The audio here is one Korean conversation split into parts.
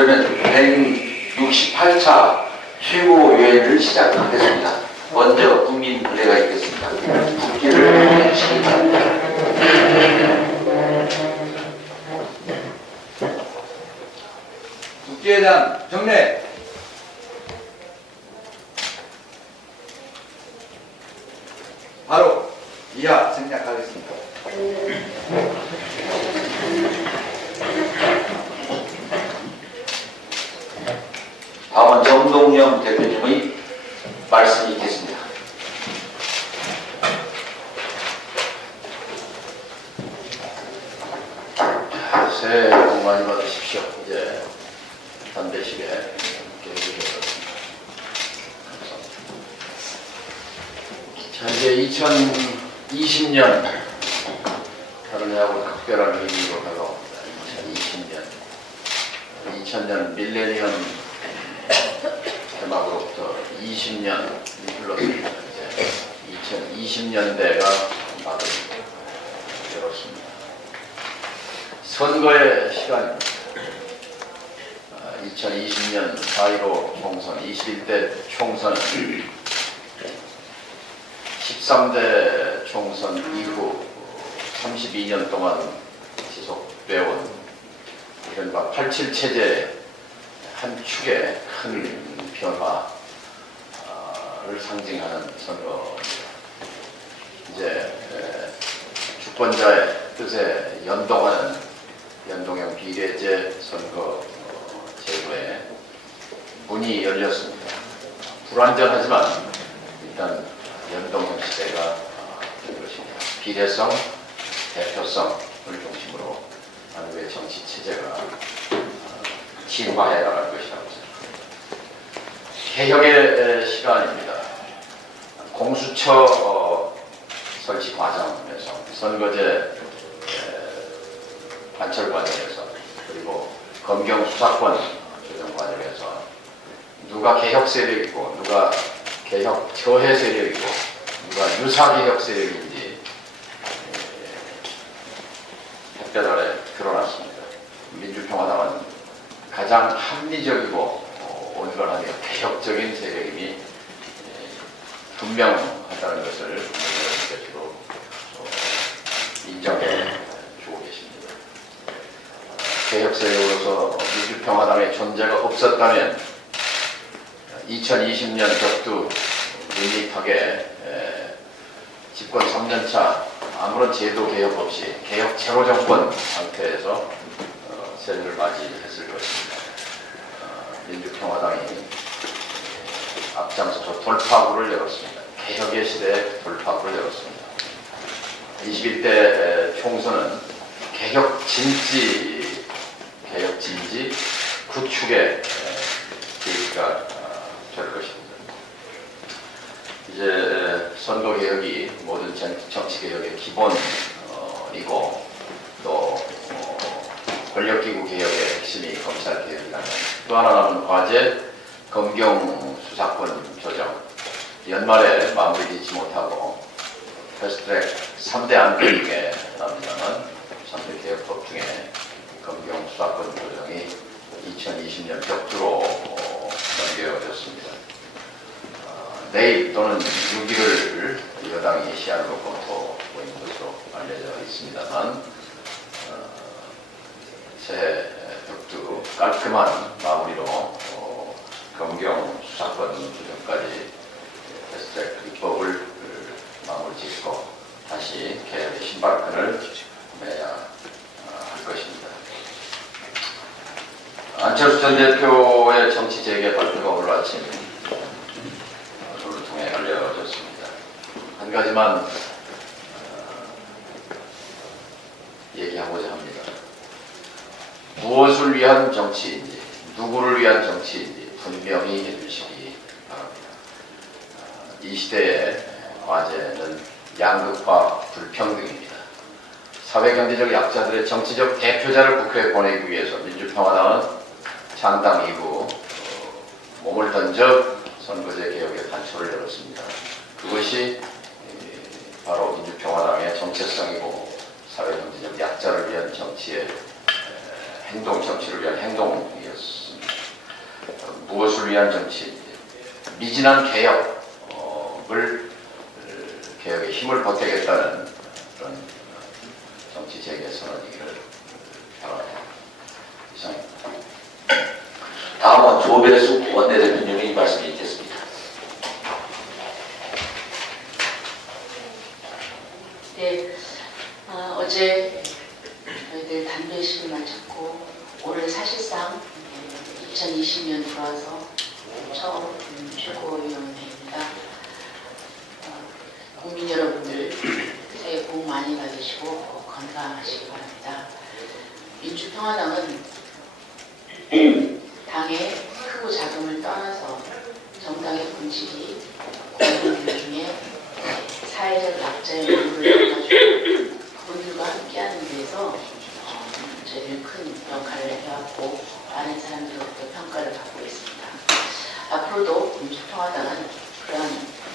그러면 168차 최고위원회를 시작하겠습니다. 먼저 국민 의례가 있겠습니다. 국기를 해주시기 바랍니다. 국기에 대한 경례. 바로 이하 생략하겠습니다. 다음은 정동영 대표님의 말씀이 있겠습니다. 새해 복 많이 받으십시오. 이제 담배식에 함께 해주셔서 감사합니다. 자, 이제 2020년 다른 해하고 특별한 의미로 다가옵니다. 2000년 밀레니엄 개막으로부터 20년이 흘렀습니다. 이제 2020년대가 막을 열었습니다. 선거의 시간입니다. 2020년 4.15 총선, 21대 총선은 13대 총선 이후 32년 동안 지속되어온 이른바 87 체제의 한 축의 큰 변화를 상징하는 선거입니다. 이제 주권자의 뜻에 연동하는 연동형 비례제 선거 제도에 문이 열렸습니다. 불완전하지만 일단 연동형 시대가 된 것입니다. 비례성, 대표성을 중심으로 한국의 정치 체제가 진화해 나갈 것이라고 생각합니다. 개혁의 시간입니다. 공수처 설치 과정에서 선거제 관철 과정에서 그리고 검경 수사권 조정 과정에서 누가 개혁 세력이고 누가 개혁 저해 세력이고 누가 유사 개혁 세력인지 햇볕 아래 드러났습니다. 민주평화당은 가장 합리적이고 온건하게 개혁적인 세력임이 분명하다는 것을 주로 인정해 주고 계십니다. 개혁 세력으로서 민주평화당의 존재가 없었다면 2020년 격두 밋밋하게 집권 3년차 아무런 제도 개혁 없이 개혁 제로 정권 상태에서 새해를 맞이했을 것입니다. 민주평화당이 앞장서서 돌파구를 열었습니다. 개혁의 시대에 돌파구를 열었습니다. 21대 총선은 개혁 진지 구축의 계기가 될 것입니다. 이제 선거 개혁이 모든 정치 개혁의 기본이고 또 권력기구 개혁의 핵심이 검찰 개혁이라면 또 하나 남은 과제 검경 수사권 조정 연말에 마무리되지 못하고 패스트트랙 3대 안건에 남지만 3대 개혁법 중에 검경 수사권 조정이 2020년 격주로 넘겨졌습니다. 내일 또는 6일을 여당이 시한으로 검토하고 있는 것으로 알려져 있습니다만 새해 격주 깔끔한 마무리로 검경 수사권 조정까지 패스트트랙 입법을 마무리 짓고 다시 개혁의 신발끈을 매야 할 것입니다. 안철수 전 대표의 정치 재개 발표가 오늘 아침 언론을 통해 알려졌습니다. 한 가지만 얘기하고자 합니다. 무엇을 위한 정치인지, 누구를 위한 정치인지 분명히 해주시기 바랍니다. 이 시대의 과제는 양극화 불평등입니다. 사회경제적 약자들의 정치적 대표자를 국회에 보내기 위해서 민주평화당은 창당 이후 몸을 던져 선거제 개혁의 단초를 열었습니다. 그것이 바로 민주평화당의 정체성이고 사회경제적 약자를 위한 정치의 정치를 위한 행동이었습니다. 무엇을 위한 정치, 미진한 개혁에 힘을 보태겠다는 그런 정치 재개 선언이기를 바랍니다. 이상입니다. 다음은 조배숙 원내대표님의 말씀이 있겠습니다. 네, 어제 저희들 단도회식을 마쳤고 오늘 사실상 2020년 들어와서 처음 최고위원회입니다. 국민 여러분들 새해 복 많이 받으시고 건강하시기 바랍니다. 민주평화당은 당의 크고 작음을 떠나서 정당의 본질이 국민들 중에 사회적 약자의 물을 가지고 그분들과 함께하는 데에서 저희들 큰 역할을 해왔고 많은 사람들로부터 평가를 받고 있습니다. 앞으로도 민주평화당은 그런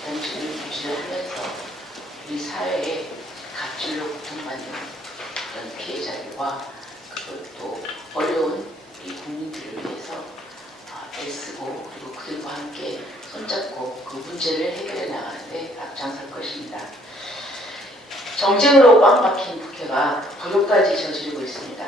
본질을 유지하면서 우리 사회에 갑질로 고통받는 그런 피해자들과 그것도 어려운 우리 국민들을 위해서 애쓰고 그리고 그들과 함께 손잡고 그 문제를 해결해 나가는데 앞장설 것입니다. 정쟁으로 꽉 막힌 국회가 불효까지 저지르고 있습니다.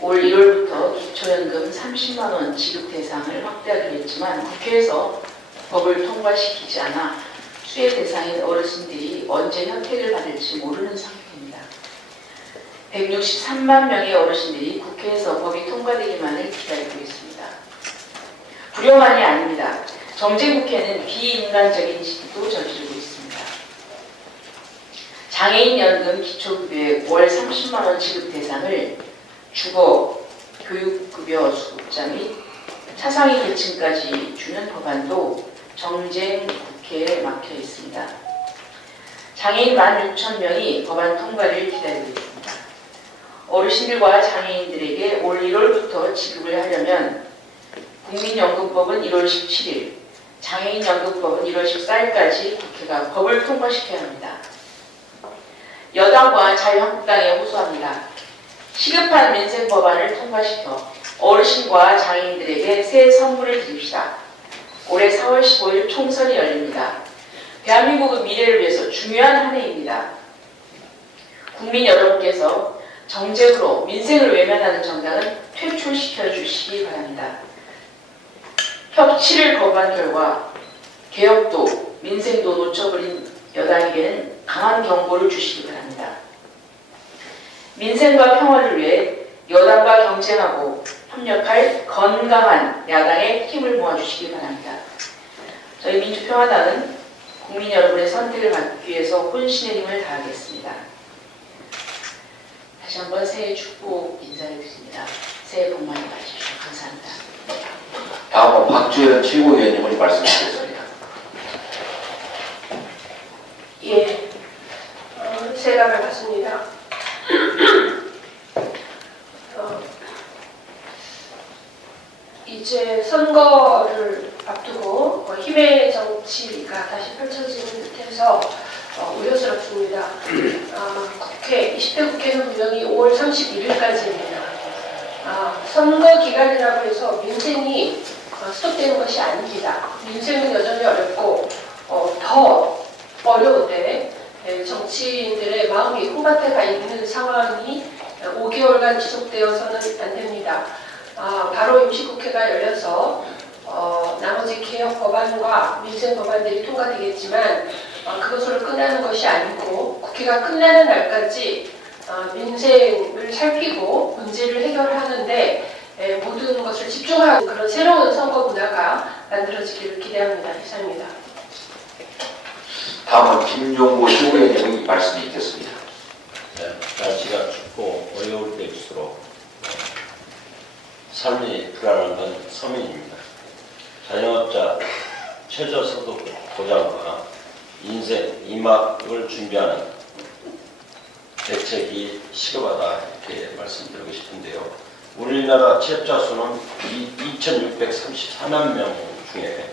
올 1월부터 기초연금 30만 원 지급 대상을 확대하기로 했지만 국회에서 법을 통과시키지 않아 수혜 대상인 어르신들이 언제 혜택을 받을지 모르는 상태입니다. 163만 명의 어르신들이 국회에서 법이 통과되기만을 기다리고 있습니다. 불효만이 아닙니다. 정쟁국회는 비인간적인 시기도 저지르고 있습니다. 장애인 연금 기초급여의 월 30만 원 지급 대상을 주거, 교육급여 수급자 및 차상위 계층까지 주는 법안도 정쟁 국회에 막혀 있습니다. 장애인 16,000명이 법안 통과를 기다리고 있습니다. 어르신들과 장애인들에게 올 1월부터 지급을 하려면 국민연금법은 1월 17일, 장애인연금법은 1월 14일까지 국회가 법을 통과시켜야 합니다. 여당과 자유한국당에 호소합니다. 시급한 민생 법안을 통과시켜 어르신과 장애인들에게 새 선물을 드립시다. 올해 4월 15일 총선이 열립니다. 대한민국의 미래를 위해서 중요한 한 해입니다. 국민 여러분께서 정쟁으로 민생을 외면하는 정당은 퇴출시켜 주시기 바랍니다. 협치를 거부한 결과 개혁도 민생도 놓쳐버린 여당에게는 강한 경고를 주시기 바랍니다. 민생과 평화를 위해 여당과 경쟁하고 협력할 건강한 야당의 힘을 모아주시기 바랍니다. 저희 민주평화당은 국민 여러분의 선택을 받기 위해서 혼신의 힘을 다하겠습니다. 다시 한번 새해 축복 인사를 드립니다. 새해 복 많이 받으십시오. 감사합니다. 다음은 박주현 최고위원님의 말씀이 있겠습니다. 예, 제가 반갑습니다. 이제 선거를 앞두고 힘의 정치가 다시 펼쳐지는 듯해서 우려스럽습니다. 국회, 20대 국회는 분명히 5월 31일까지입니다. 선거 기간이라고 해서 민생이 스톱되는 것이 아닙니다. 민생은 여전히 어렵고 더 어려울 때 정치인들의 마음이 콩밭에 가 있는 상황이 5개월간 지속되어서는 안 됩니다. 바로 임시국회가 열려서 나머지 개혁 법안과 민생 법안들이 통과되겠지만 그것으로 끝나는 것이 아니고 국회가 끝나는 날까지 민생을 살피고 문제를 해결하는데 모든 것을 집중하는 그런 새로운 선거 문화가 만들어지기를 기대합니다. 이상입니다. 다음은 김종구 최고위원님의 말씀이 있겠습니다. 네, 날씨가 춥고 어려울 때일수록 삶이 불안한 건 서민입니다. 자영업자 최저소득 보장과 인생 2막을 준비하는 대책이 시급하다 이렇게 말씀드리고 싶은데요. 우리나라 취업자 수는 2,634만 명 중에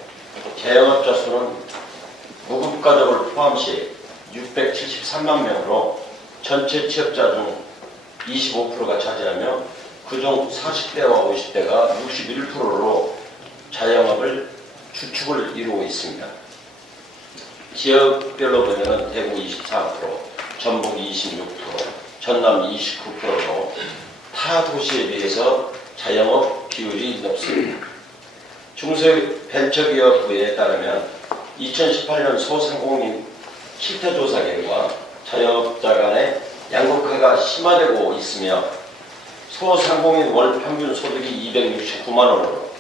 자영업자 수는 무급가족을 포함시 673만 명으로 전체 취업자 중 25%가 차지하며 그중 40대와 50대가 61%로 자영업을 주축을 이루고 있습니다. 지역별로 보면 대구 24%, 전북 26%, 전남 29%로 타 도시에 비해서 자영업 비율이 높습니다. 중소벤처기업부에 따르면 2018년 소상공인 실태조사 결과 자영업자 간의 양극화가 심화되고 있으며 소상공인 월 평균 소득이 269만 원으로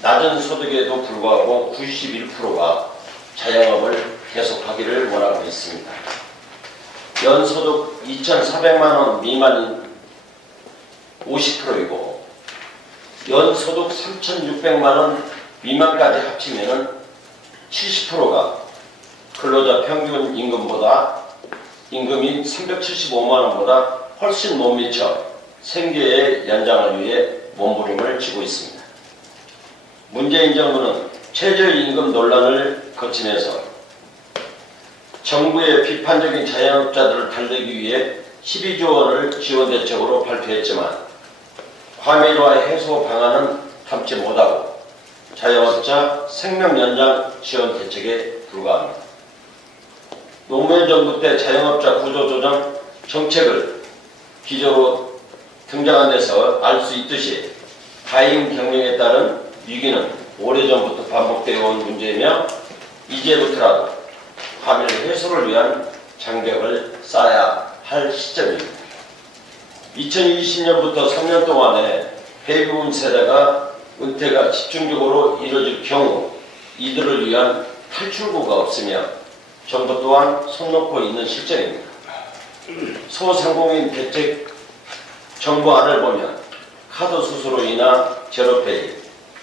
낮은 소득에도 불구하고 91%가 자영업을 계속하기를 원하고 있습니다. 연소득 2,400만 원 미만인 50%이고 연소득 3,600만 원 미만까지 합치면 70%가 근로자 평균 임금인 375만 원보다 훨씬 못 미쳐 생계의 연장을 위해 몸부림을 치고 있습니다. 문재인 정부는 최저임금 논란을 거치면서 정부의 비판적인 자영업자들을 달래기 위해 12조 원을 지원 대책으로 발표했지만 과밀화 해소 방안은 담지 못하고 자영업자 생명 연장 지원 대책에 불과합니다. 노무현 정부 때 자영업자 구조조정 정책을 기조로 등장한 데서 알 수 있듯이 가임 경영에 따른 위기는 오래전부터 반복되어 온 문제이며 이제부터라도 과밀 해소를 위한 장벽을 쌓아야 할 시점입니다. 2020년부터 3년 동안에 베이비붐 세대가 은퇴가 집중적으로 이루어질 경우 이들을 위한 탈출구가 없으며 정부 또한 손 놓고 있는 실정입니다. 소상공인 대책 정부안을 보면 카드 수수료 인하, 제로페이,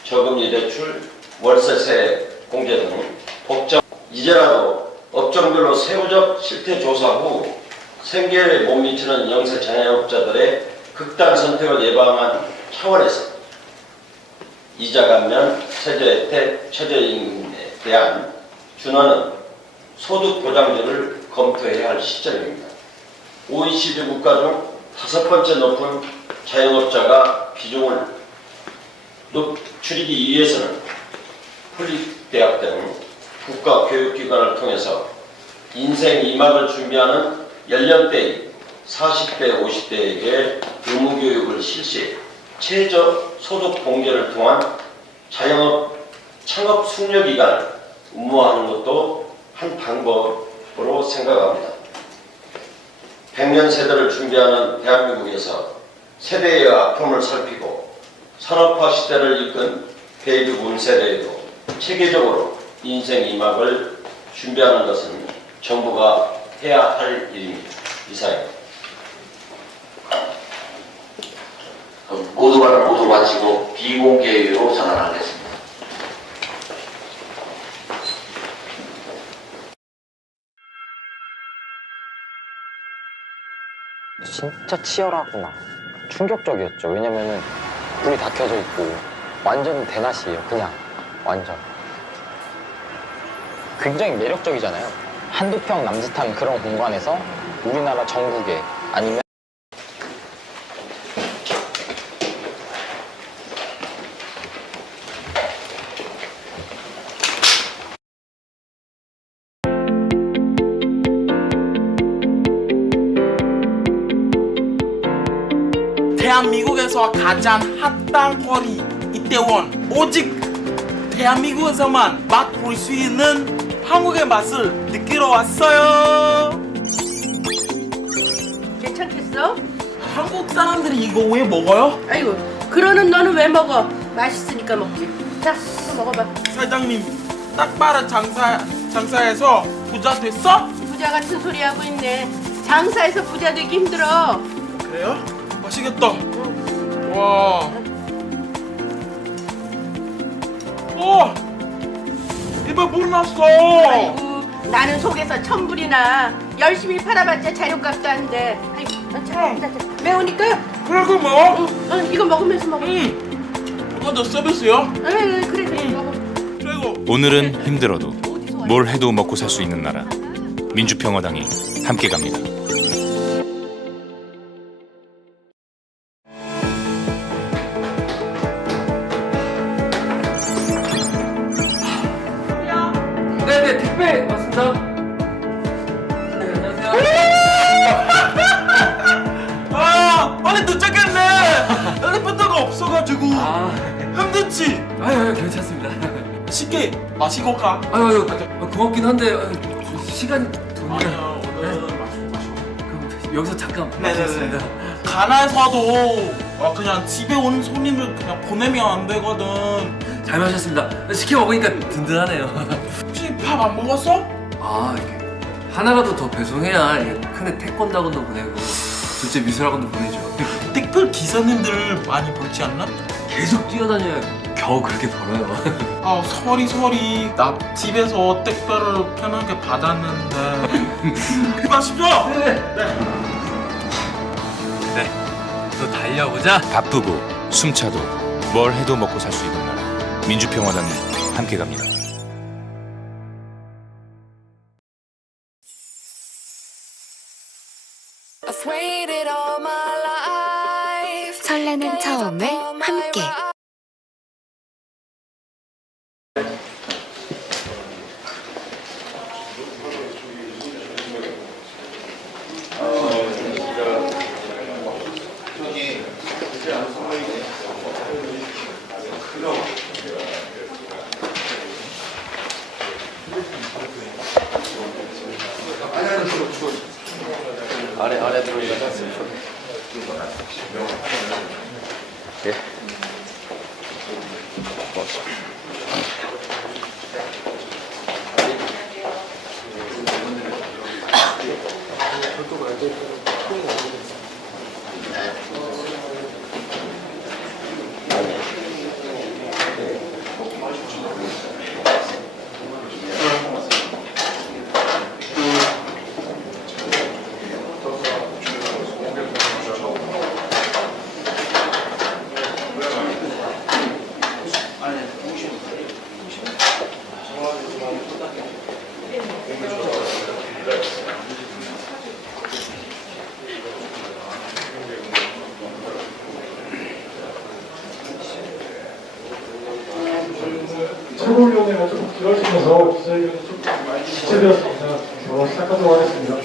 저금리 대출, 월세세 공제 등 복잡 이제라도 업종별로 세부적 실태 조사 후 생계에 못 미치는 영세 자영업자들의 극단 선택을 예방한 차원에서 이자 감면, 세제 혜택, 최저임금에 대한 준하는 소득 보장제를 검토해야 할 시점입니다. OECD 국가 중 5번째 높은 자영업자가 비중을 줄이기 위해서는 public 대학 등 국가 교육기관을 통해서 인생 2막을 준비하는 연령대인 40대, 50대에게 의무교육을 실시, 최저 소득 공제를 통한 자영업 창업 숙려 기간을 의무화하는 것도 한 방법으로 생각합니다. 100년 세대를 준비하는 대한민국에서 세대의 아픔을 살피고 산업화 시대를 이끈 베이비붐 세대에도 체계적으로 인생 2막을 준비하는 것은 정부가 해야 할 일입니다. 이상입니다. 모두 발언 모두 마치고 비공개로 전환하겠습니다. 진짜 치열하구나. 충격적이었죠. 왜냐면은 불이 다 켜져 있고 완전 대낮이에요. 그냥 완전. 굉장히 매력적이잖아요. 한두 평 남짓한 그런 공간에서 우리나라 전국에 아니면 대한민국에서 가장 핫한 거리 이태원. 오직 대한민국에서만 맛볼 수 있는 한국의 맛을 느끼러 왔어요. 괜찮겠어? 한국 사람들이 이거 왜 먹어요? 아이고, 그러는 너는 왜 먹어? 맛있으니까 먹지. 자, 이거 먹어봐. 사장님, 딱 봐라 장사해서 부자 됐어? 부자 같은 소리 하고 있네. 장사해서 부자 되기 힘들어. 그래요? 맛있겠다. 와. 오! 입에 물 났어. 아이고, 나는 속에서 천불이나 열심히 팔아봤자 자료값도 안 돼. 아이고, 자, 매우니까? 그래, 그거 먹어? 응, 이거 먹으면서 먹어. 이거 너 서비스요? 그래, 먹어. 그리고 오늘은 힘들어도 뭘 해도 먹고 살 수 있는 나라 민주평화당이 함께 갑니다. 괜찮습니다. 쉽게 마시고 가. 아유, 고맙긴 한데 시간이 돈이라. 오늘 마시고. 그럼 여기서 잠깐 네네네. 마치겠습니다. 가나서도 그냥 집에 온 손님을 그냥 보내면 안 되거든. 잘 마셨습니다. 시켜 먹으니까 든든하네요. 혹시 밥 안 먹었어? 아, 이렇게 하나라도 더 배송해야 큰애 태권도학원도 보내고 둘째 미술학원도 보내죠. 택배 기사님들 많이 벌지 않나? 계속 뛰어다녀야 겨우 그렇게 벌어요. 아 서리 나 집에서 택배를 편하게 받았는데 마십시오. 네, 또 달려보자. 바쁘고 숨차도 뭘 해도 먹고 살 수 있는 나라. 민주평화당이 함께 갑니다. 설레는 처음을 함께. 안에 들어오니까 예. 최고위원회가 조금 길어지면서 기자회견이 조금 지체되었습니다. 시작하도록 하겠습니다.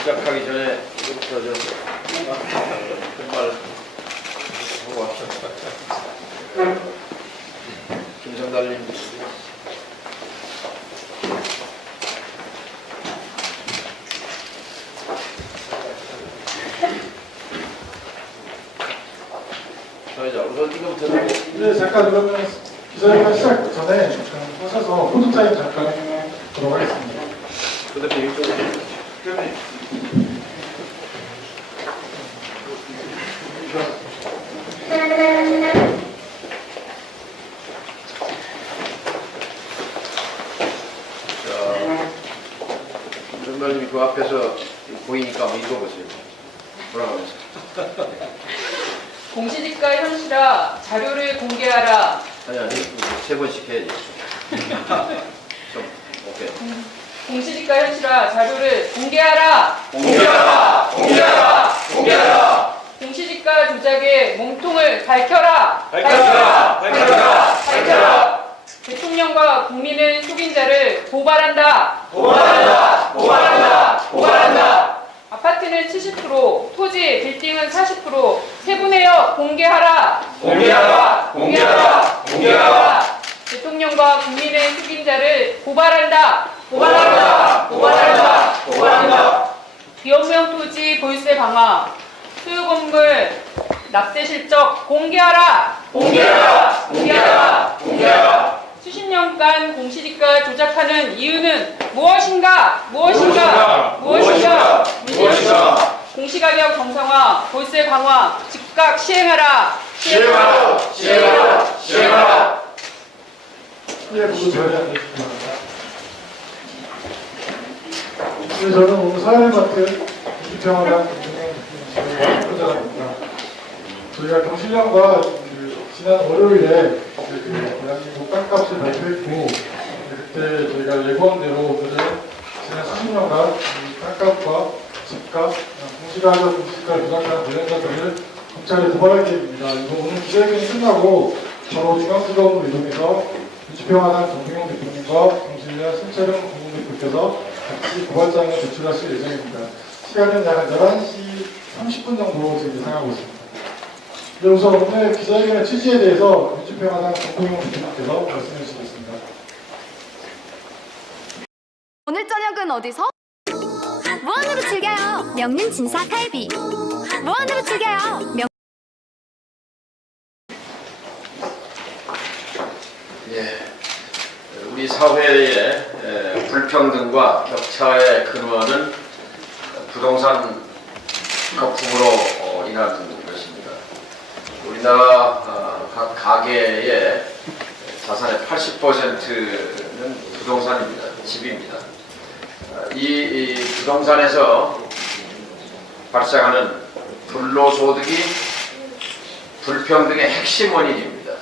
시작하기 전에 이것부터 좀 정말 하고 합시다. 김성달님. 자, 우선 이거부터 하고. 네, 잠깐 그러면 기자회견 시작 전에 오셔서 포토타임 잠깐 하도록 하겠습니다. 그 대표 이쪽으로. 정말님이 그 앞에서 보이니까 한번 읽어보세요. 돌아가면서. 공시지가 현실화 자료를 공개하라. 아니 세 번씩 해야지. 좀 오케이. 공시지가 현실화 자료를 공개하라. 공개하라! 공개하라! 공개하라! 공시지가 조작의 몸통을 밝혀라. 밝혀라! 밝혀라! 밝혀라! 대통령과 국민을 속인 자를 고발한다. 고발한다! 고발한다! 고발한다! 아파트는 70%, 토지, 빌딩은 40%, 세분해역 공개하라. 공개하라! 공개하라! 공개하라! 대통령과 국민의 속인 자를 고발한다. 고발한다! 고발한다! 고발한다! 비업명 토지 보유세 강화, 소유 건물 납세 실적 공개하라. 공개하라! 공개하라! 공개하라! 수십 년간 공시지가 조작하는 이유는 무엇인가? 무엇인가? 무엇인가? 무엇인가? 공시가격 정상화, 보유세 강화 즉각 시행하라. 시행하라! 시행하라! 시행하라! 네, 모두 자리에 앉으시기 바랍니다. 네, 저는 오늘 사회를 맡은 민주평화당 김진영 대표입니다. 저희가 경실련과 그 지난 월요일에 대한민국 땅값을 발표했고 그때 저희가 예고한 대로 오늘은 지난 수십 년간 이 땅값과 집값, 공시가격, 공시지가를 조작한 관련자들을 검찰에 고발할 계획입니다. 이거 오늘 기자회견이 끝나고 바로 중앙지검으로 이동해서 민주평화당 정동영 대표님과 공실련 신철영 공동대표께서 같이 고발장을 제출하실 예정입니다. 시간은 약 11시 30분 정도 지금 예상하고 있습니다. 네, 우선 오늘 기자회견의 취지에 대해서 민주평화당 정동영 대표님께서 말씀해 주시겠습니다. 오늘 저녁은 어디서? 무한으로 즐겨요. 명륜 진사 갈비. 무한으로 즐겨요. 예, 우리 사회의 불평등과 격차의 근원은 부동산 거품으로 인한 것입니다. 우리나라 각 가계의 자산의 80%는 부동산입니다. 집입니다. 이 부동산에서 발생하는 불로소득이 불평등의 핵심 원인입니다.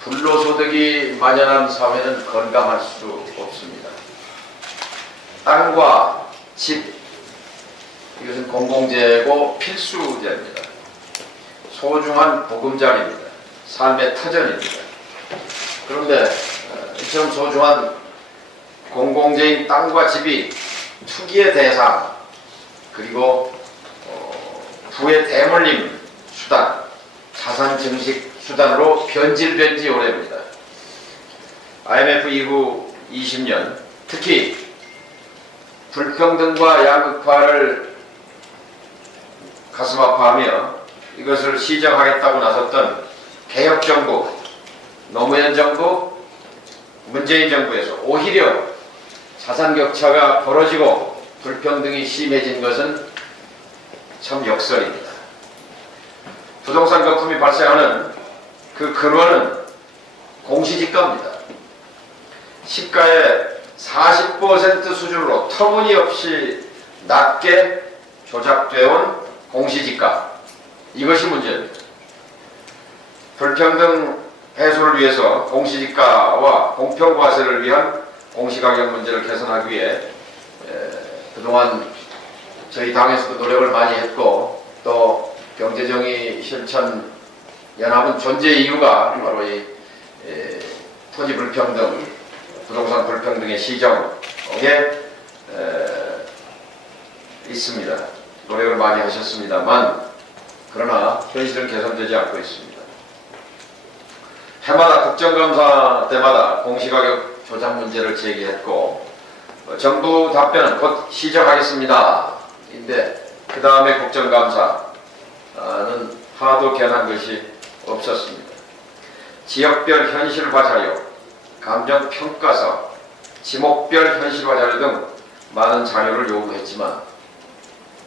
불로소득이 만연한 사회는 건강할 수 없습니다. 땅과 집, 이것은 공공재고 필수재입니다. 소중한 보금자리입니다. 삶의 터전입니다. 그런데 이처럼 소중한 공공재인 땅과 집이 투기의 대상, 그리고 부의 대물림 수단, 자산 증식 수단으로 변질된 지 오래입니다. IMF 이후 20년, 특히 불평등과 양극화를 가슴 아파하며 이것을 시정하겠다고 나섰던 개혁정부, 노무현 정부, 문재인 정부에서 오히려 자산격차가 벌어지고 불평등이 심해진 것은 참 역설입니다. 부동산 거품이 발생하는 그 근원은 공시지가입니다. 시가의 40% 수준으로 터무니없이 낮게 조작되어 온 공시지가, 이것이 문제입니다. 불평등 해소를 위해서 공시지가와 공평과세를 위한 공시가격 문제를 개선하기 위해 그동안 저희 당에서도 노력을 많이 했고, 또 경제정의 실천 연합은 존재 이유가 바로 이 토지 불평등, 부동산 불평등의 시정에 있습니다. 노력을 많이 하셨습니다만, 그러나 현실은 개선되지 않고 있습니다. 해마다 국정감사 때마다 공시가격 조작 문제를 제기했고, 정부 답변은 곧 시정하겠습니다. 인데 그 다음에 국정감사는 하나도 변한 것이 없었습니다. 지역별 현실화 자료, 감정평가서, 지목별 현실화 자료 등 많은 자료를 요구했지만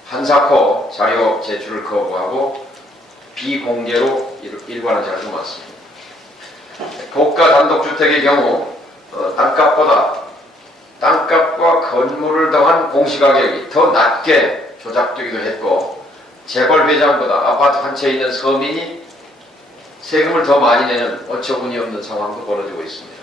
한사코 자료 제출을 거부하고 비공개로 일관한 자료도 많습니다. 고가 단독주택의 경우 땅값과 건물을 더한 공시가격이 더 낮게 조작되기도 했고, 재벌 회장보다 아파트 한 채에 있는 서민이 세금을 더 많이 내는 어처구니 없는 상황도 벌어지고 있습니다.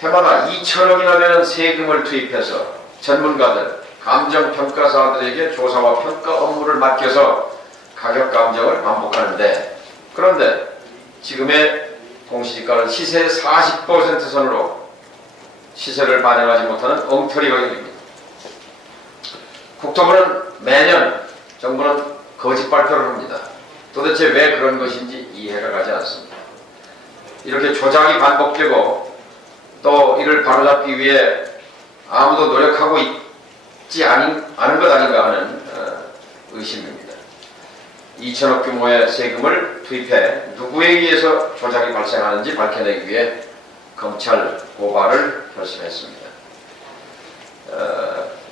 해마다 2천억이나 되는 세금을 투입해서 전문가들, 감정평가사들에게 조사와 평가 업무를 맡겨서 가격 감정을 반복하는데, 그런데 지금의 공시지가는 시세의 40% 선으로 시세를 반영하지 못하는 엉터리 가격입니다. 국토부는 매년, 정부는 거짓 발표를 합니다. 도대체 왜 그런 것인지 이해가 가지 않습니다. 이렇게 조작이 반복되고 또 이를 바로잡기 위해 아무도 노력하고 있지 않은 것 아닌가 하는 의심입니다. 2천억 규모의 세금을 투입해 누구에 의해서 조작이 발생하는지 밝혀내기 위해 검찰 고발을 결심했습니다.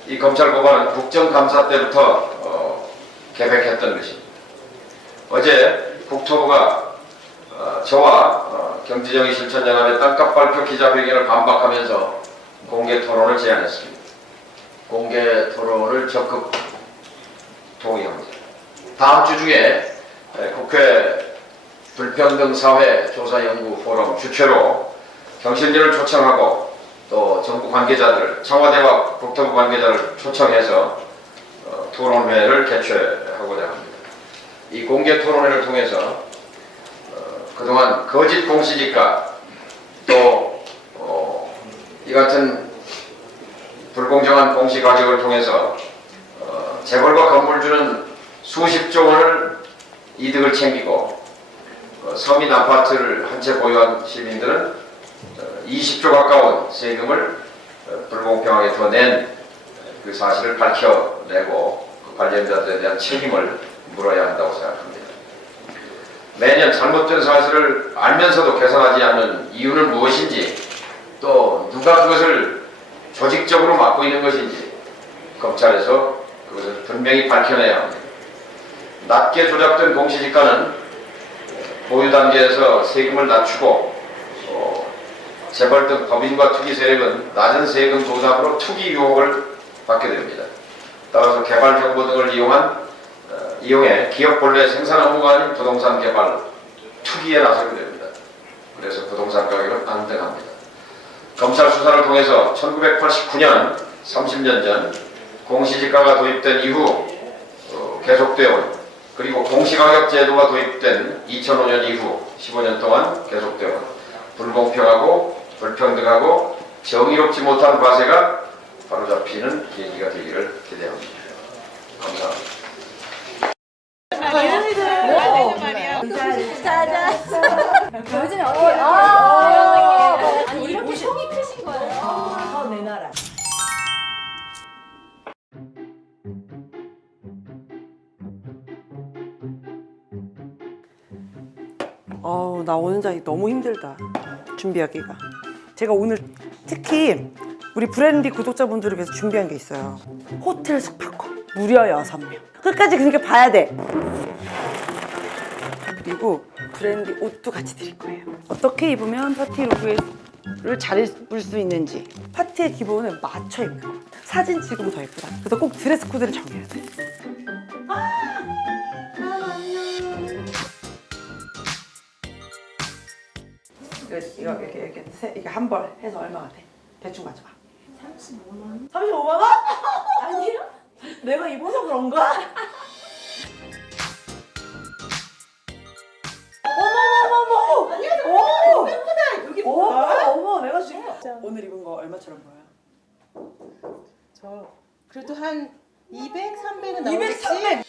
이 검찰 고발은 국정감사 때부터 계획했던 것입니다. 어제 국토부가 저와 경제정의 실천연합의 땅값 발표 기자회견을 반박하면서 공개 토론을 제안했습니다. 공개 토론을 적극 동의합니다. 다음 주 중에 국회 불평등 사회 조사 연구 포럼 주최로 경실련을 초청하고 또 정부 관계자들, 청와대와 국토부 관계자를 초청해서 토론회를 개최하고자 합니다. 이 공개 토론회를 통해서 그동안 거짓 공시지가 또 이 같은 불공정한 공시 가격을 통해서 재벌과 건물주는 수십조 원을 이득을 챙기고 서민 아파트를 한 채 보유한 시민들은 20조 가까운 세금을 불공평하게 더 낸 그 사실을 밝혀내고 그 관련자들에 대한 책임을 물어야 한다고 생각합니다. 매년 잘못된 사실을 알면서도 개선하지 않는 이유는 무엇인지, 또 누가 그것을 조직적으로 막고 있는 것인지 검찰에서 그것을 분명히 밝혀내야 합니다. 낮게 조작된 공시지가는 보유 단계에서 세금을 낮추고 재벌 등 법인과 투기 세력은 낮은 세금 보상으로 투기 유혹을 받게 됩니다. 따라서 개발 정보 등을 이용해 기업 본래 생산 업무가 아닌 부동산 개발 투기에 나서게 됩니다. 그래서 부동산 가격은 안정합니다. 검찰 수사를 통해서 1989년 30년 전 공시지가가 도입된 이후 계속되어 온, 그리고 공시가격 제도가 도입된 2005년 이후 15년 동안 계속되어 온 불공평하고 불평등하고 정의롭지 못한 과세가 바로잡히는 계기가 되기를 기대합니다. 감사합니다. 요즘에 어떻게 아니 이렇게 성이 크신 거예요? 내 나라. 나 오는 자리 너무 힘들다. 준비하기가. 제가 오늘 특히 우리 브랜디 구독자분들을 위해서 준비한 게 있어요. 호텔 숙박권 무려 6명. 끝까지 그러니까 봐야 돼. 그리고 브랜디 옷도 같이 드릴 거예요. 어떻게 입으면 파티 룩을 잘 입을 수 있는지, 파티의 기본은 맞춰 입는 거. 사진 찍으면 더 예쁘다. 그래서 꼭 드레스 코드를 정해야 돼. 이게 한 벌 해서 얼마가 돼? 대충 맞춰봐. 35만 원? 35만 원? 아니요? 내가 입어서 그런가? 어머머머머! 아니야, 오! 예쁘다. 여기 뭐야? 어머, 내가 지금 오늘 입은 거 얼마처럼 보여요? 저 그래도 한 200, 300은 200, 300!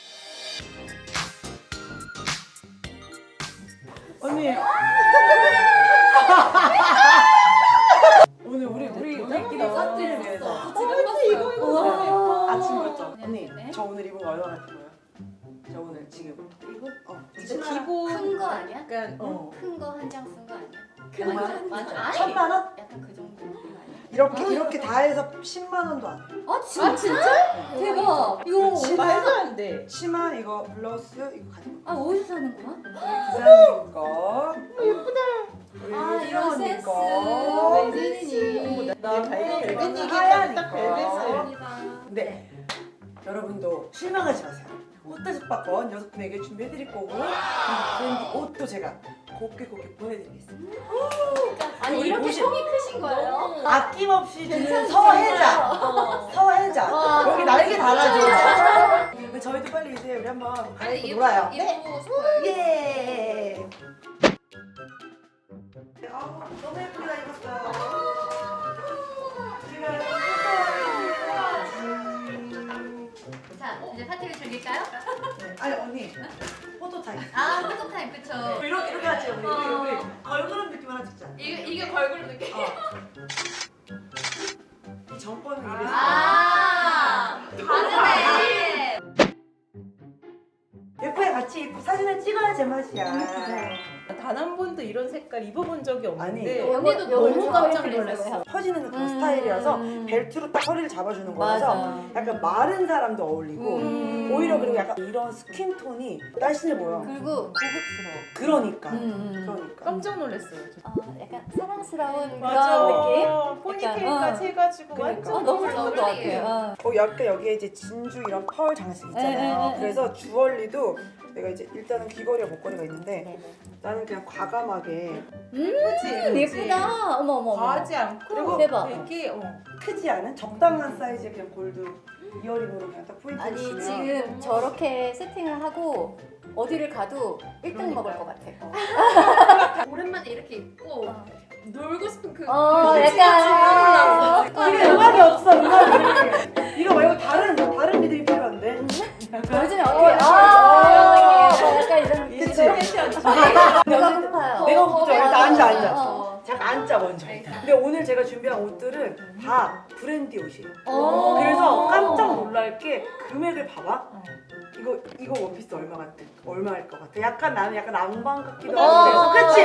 언니. 오늘 우리끼리 파티를 위해서. 이거. 아침부터. 언니, 저 오늘 입은 거 얼마 같은 거예요? 저 오늘 지금. 이거? 진짜 기본. 큰 거 아니야? 약간 큰 거 한 장 쓴 거 아니야? 맞아. 1,000만 원? 약간 그 정도 아니야? 이렇게 다 해서 10만 원도 안 해. 아 진짜? 대박. 이거 말도 안 돼. 치마 이거 블라우스 이거 가지고. 어디서 사는 거야? 기사님 거. 예쁘다. 이런 센스. 웬일이니? 나 벨벳 딱 벨벳을. 네. 여러분도 실망하지 마세요. 호텔 숙박권 6분에게 준비해드릴 거고, 브랜디 옷도 제가 곱게 보내드리겠습니다. 아니 이렇게 성이 크신 거예요? 아낌없이 주는 서혜자. 여기 날개 달아줘. 근데 저희도 빨리 이제 우리 한번 가입고 놀아요. 네. 예. 너무 예쁘게 다 입었어요. 자 이제 파티를 즐길까요? 네. 아니 언니 포토 타임. 포토 타임 그쵸. 이렇게 하지 우리 걸그룹 느낌 하나 찍자. 이게 걸그룹 느낌. 이 전번은 이래서. 다르네. 예쁘게 같이 입고 사진을 찍어야 제맛이야. 단 한 번도 이런 색깔 입어본 적이 없는데 아니, 언니도 너무 깜짝 놀랐어. 퍼지는 그런 스타일이라서 벨트로 딱 허리를 잡아주는 거라서 맞아. 약간 마른 사람도 어울리고 오히려 그리고 약간 이런 스킨톤이 날씬해 보여. 그리고 고급스러워. 그러니까. 그러니까. 깜짝 놀랐어요. 약간 사랑스러운 맞아. 그런 느낌? 포니테일까지 해가지고 그러니까. 완전 너무 좋은 것 같아요. 약간 여기에 이제 진주 이런 펄 장식 있잖아요. 그래서 주얼리도 내가 이제 일단은 귀걸이와 목걸이가 있는데 나는 그냥 과감하게 예쁘다. 어머 어머. 과하지 않고 그리고 대박. 되게 크지 않은 적당한 사이즈의 그냥 골드 이어링으로 그냥 딱 포인트를 아니 주면 지금 저렇게 세팅을 하고 어디를 가도 1등 먹을 것 같아. 오랜만에 이렇게 입고 놀고 싶은 그 약간 이게 음악이 없어 음악이. 이거 말고 다른 리듬이 필요한데. 요즘에 어떻게 약간 이런 그치? 배가 고파요. 내가 고프죠. 일단 앉아. 잠깐 앉자 먼저. 근데 오늘 제가 준비한 옷들은 다 브랜드 옷이에요. 그래서 깜짝 놀랄 게 금액을 봐봐. 이거 원피스 얼마일 것 같아? 약간 나는 약간 낭만 같기도 하고 그래서 그치?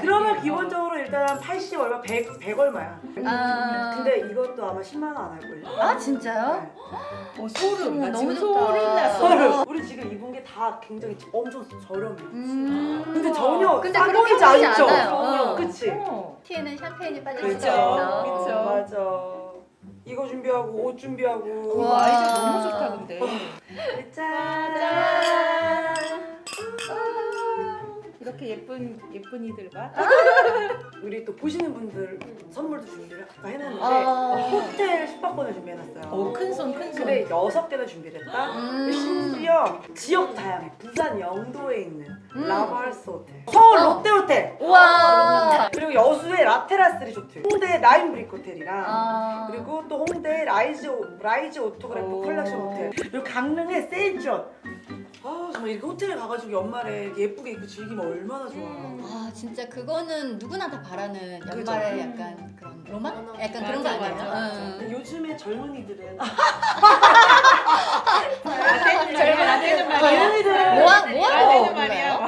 그러면 기본적으로 일단 한 80 얼마 100 얼마야. 근데 이것도 아마 10만 원 안 할걸요? 아 진짜요? 소름. 나 너무 지금 좋다. 소름 났어. 우리 지금 입은 게 다 굉장히 엄청 저렴해. 근데 전혀 근데 싸 그렇게 보이지 보이지 않죠? 않아요. 그치? 티에는 샴페인이 빠질 그쵸? 수가 있어. 맞아. 이거 준비하고 옷 준비하고. 와 아이들 너무 좋다 근데. 짠. 이렇게 예쁜이들과 우리 또 보시는 분들 선물도 준비를 아까 해놨는데 아. 호텔 숙박권을 준비해놨어요. 큰 손. 근데 6개나 준비를 했다. 심지어 지역 다양해. 부산 영도에 있는 라발스 호텔, 서울 롯데 호텔, 우와. 그리고 여수의 라테라스 리조트, 홍대 라인브릭 호텔이랑 그리고 또 홍대 라이즈 오토그래프 컬렉션 호텔, 그리고 강릉의 세인트존. 아 정말 이렇게 호텔에 가가지고 연말에 이렇게 예쁘게 입고 즐기면 얼마나 좋아. 아 진짜 그거는 누구나 다 바라는 그죠? 연말에 약간 그런 로망? 약간 그런 거 맞아, 아니에요? 맞아. 응. 요즘에 젊은이들은 뭐하고 말이야?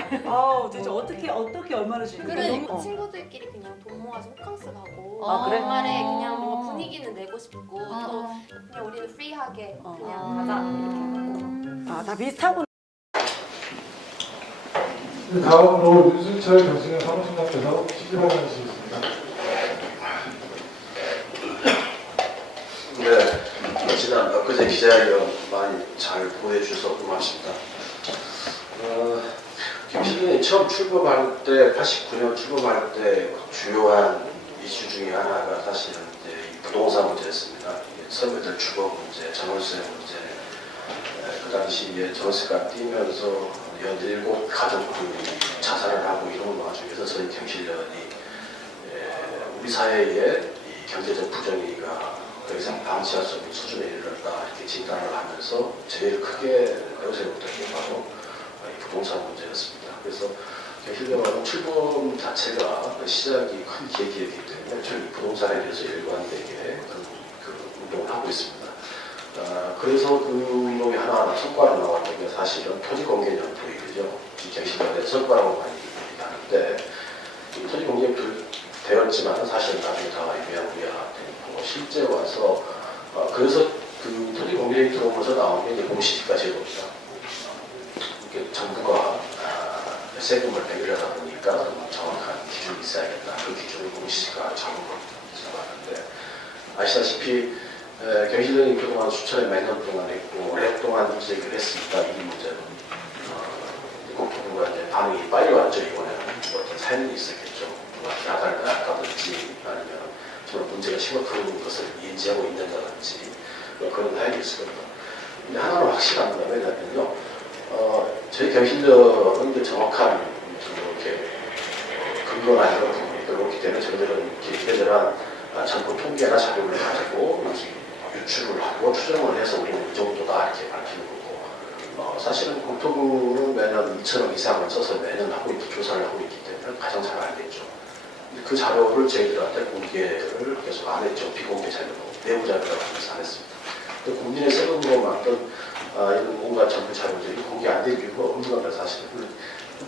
도대체 어떻게 얼마나 즐겨? 그러니까 친구들끼리 그냥 돈 모아서 호캉스 가고 아, 그래? 연말에 그냥 뭔가 분위기는 내고 싶고 또 그냥 우리는 프리하게 그냥 가자 이렇게 다 비슷하구나. 다음으로 윤순철 교수님 사무총장께서 시기방을 주시겠습니다. 네, 지난 엊그제 기자회견 많이 잘 보내주셔서 고맙습니다. 김실근이 처음 출범할 때, 89년 출범할 때 주요한 이슈 중에 하나가 사실은 이제 이 부동산 문제였습니다. 선배들 주거 문제, 전월세 문제, 그 당시에 전세가 뛰면서 연 7 가족들이 자살을 하고 이런 와중에서 저희 경실련이 우리 사회의 이 경제적 부정의가 더 이상 방치할 수 없는 수준에 이르렀다 이렇게 진단을 하면서 제일 크게 내세웠던 게 바로 이 부동산 문제였습니다. 그래서 경실련은 출범 자체가 시작이 큰 계기이기 때문에 저희 부동산에 대해서 일관되게 그 운동을 하고 있습니다. 그래서 그 운동이 하나하나 성과로 나왔던 게 사실은 토지공개연구이죠. 경실련의 성과라고 많이 얘기하는데 토지공개연구 되었지만 사실 나중에 다 유야무야 되고 실제 와서 그래서 그 토지공개연구 들어오면서 나온 게 이제 공시지가 제도입니다. 이게 정부가 세금을 매기려다 보니까 정확한 기준이 있어야겠다. 그 기준을 공시지가 정부로 들어갔는데 아시다시피 경실련이 그동안 수천에 몇 년 동안 했고 오랫동안 제기를 했으니까 이 문제는 국토부가 이제 반응이 빨리 왔죠. 이번에는 어떤 사연이 있었겠죠. 야단을 낚아든지 아니면 정말 문제가 심각한 것을 인지하고 있는다든지 그런 사연이 있을 겁니다. 근데 하나는 확실합니다. 왜냐하면요, 저희 경실련은 이제 정확한 이렇게 근거가 아닌 부분이 그렇기 때문에 저희들은 이래저래한 정부 통계나 자료를 가지고 유출을 하고 추정을 해서 우리는 이 정도다 이렇게 밝히는 거고 사실은 국토부는 매년 2,000억 이상을 써서 매년 하고 있고 조사를 하고 있기 때문에 가장 잘 알겠죠. 그 자료를 저희들한테 공개를 계속 안 했죠. 비공개 자료로 내부 자료라고 하면서 안 했습니다. 국민의 세금으로 만든 이런 온갖 정부 자료들이 공개 안 될 이유가 없는 겁니다. 사실은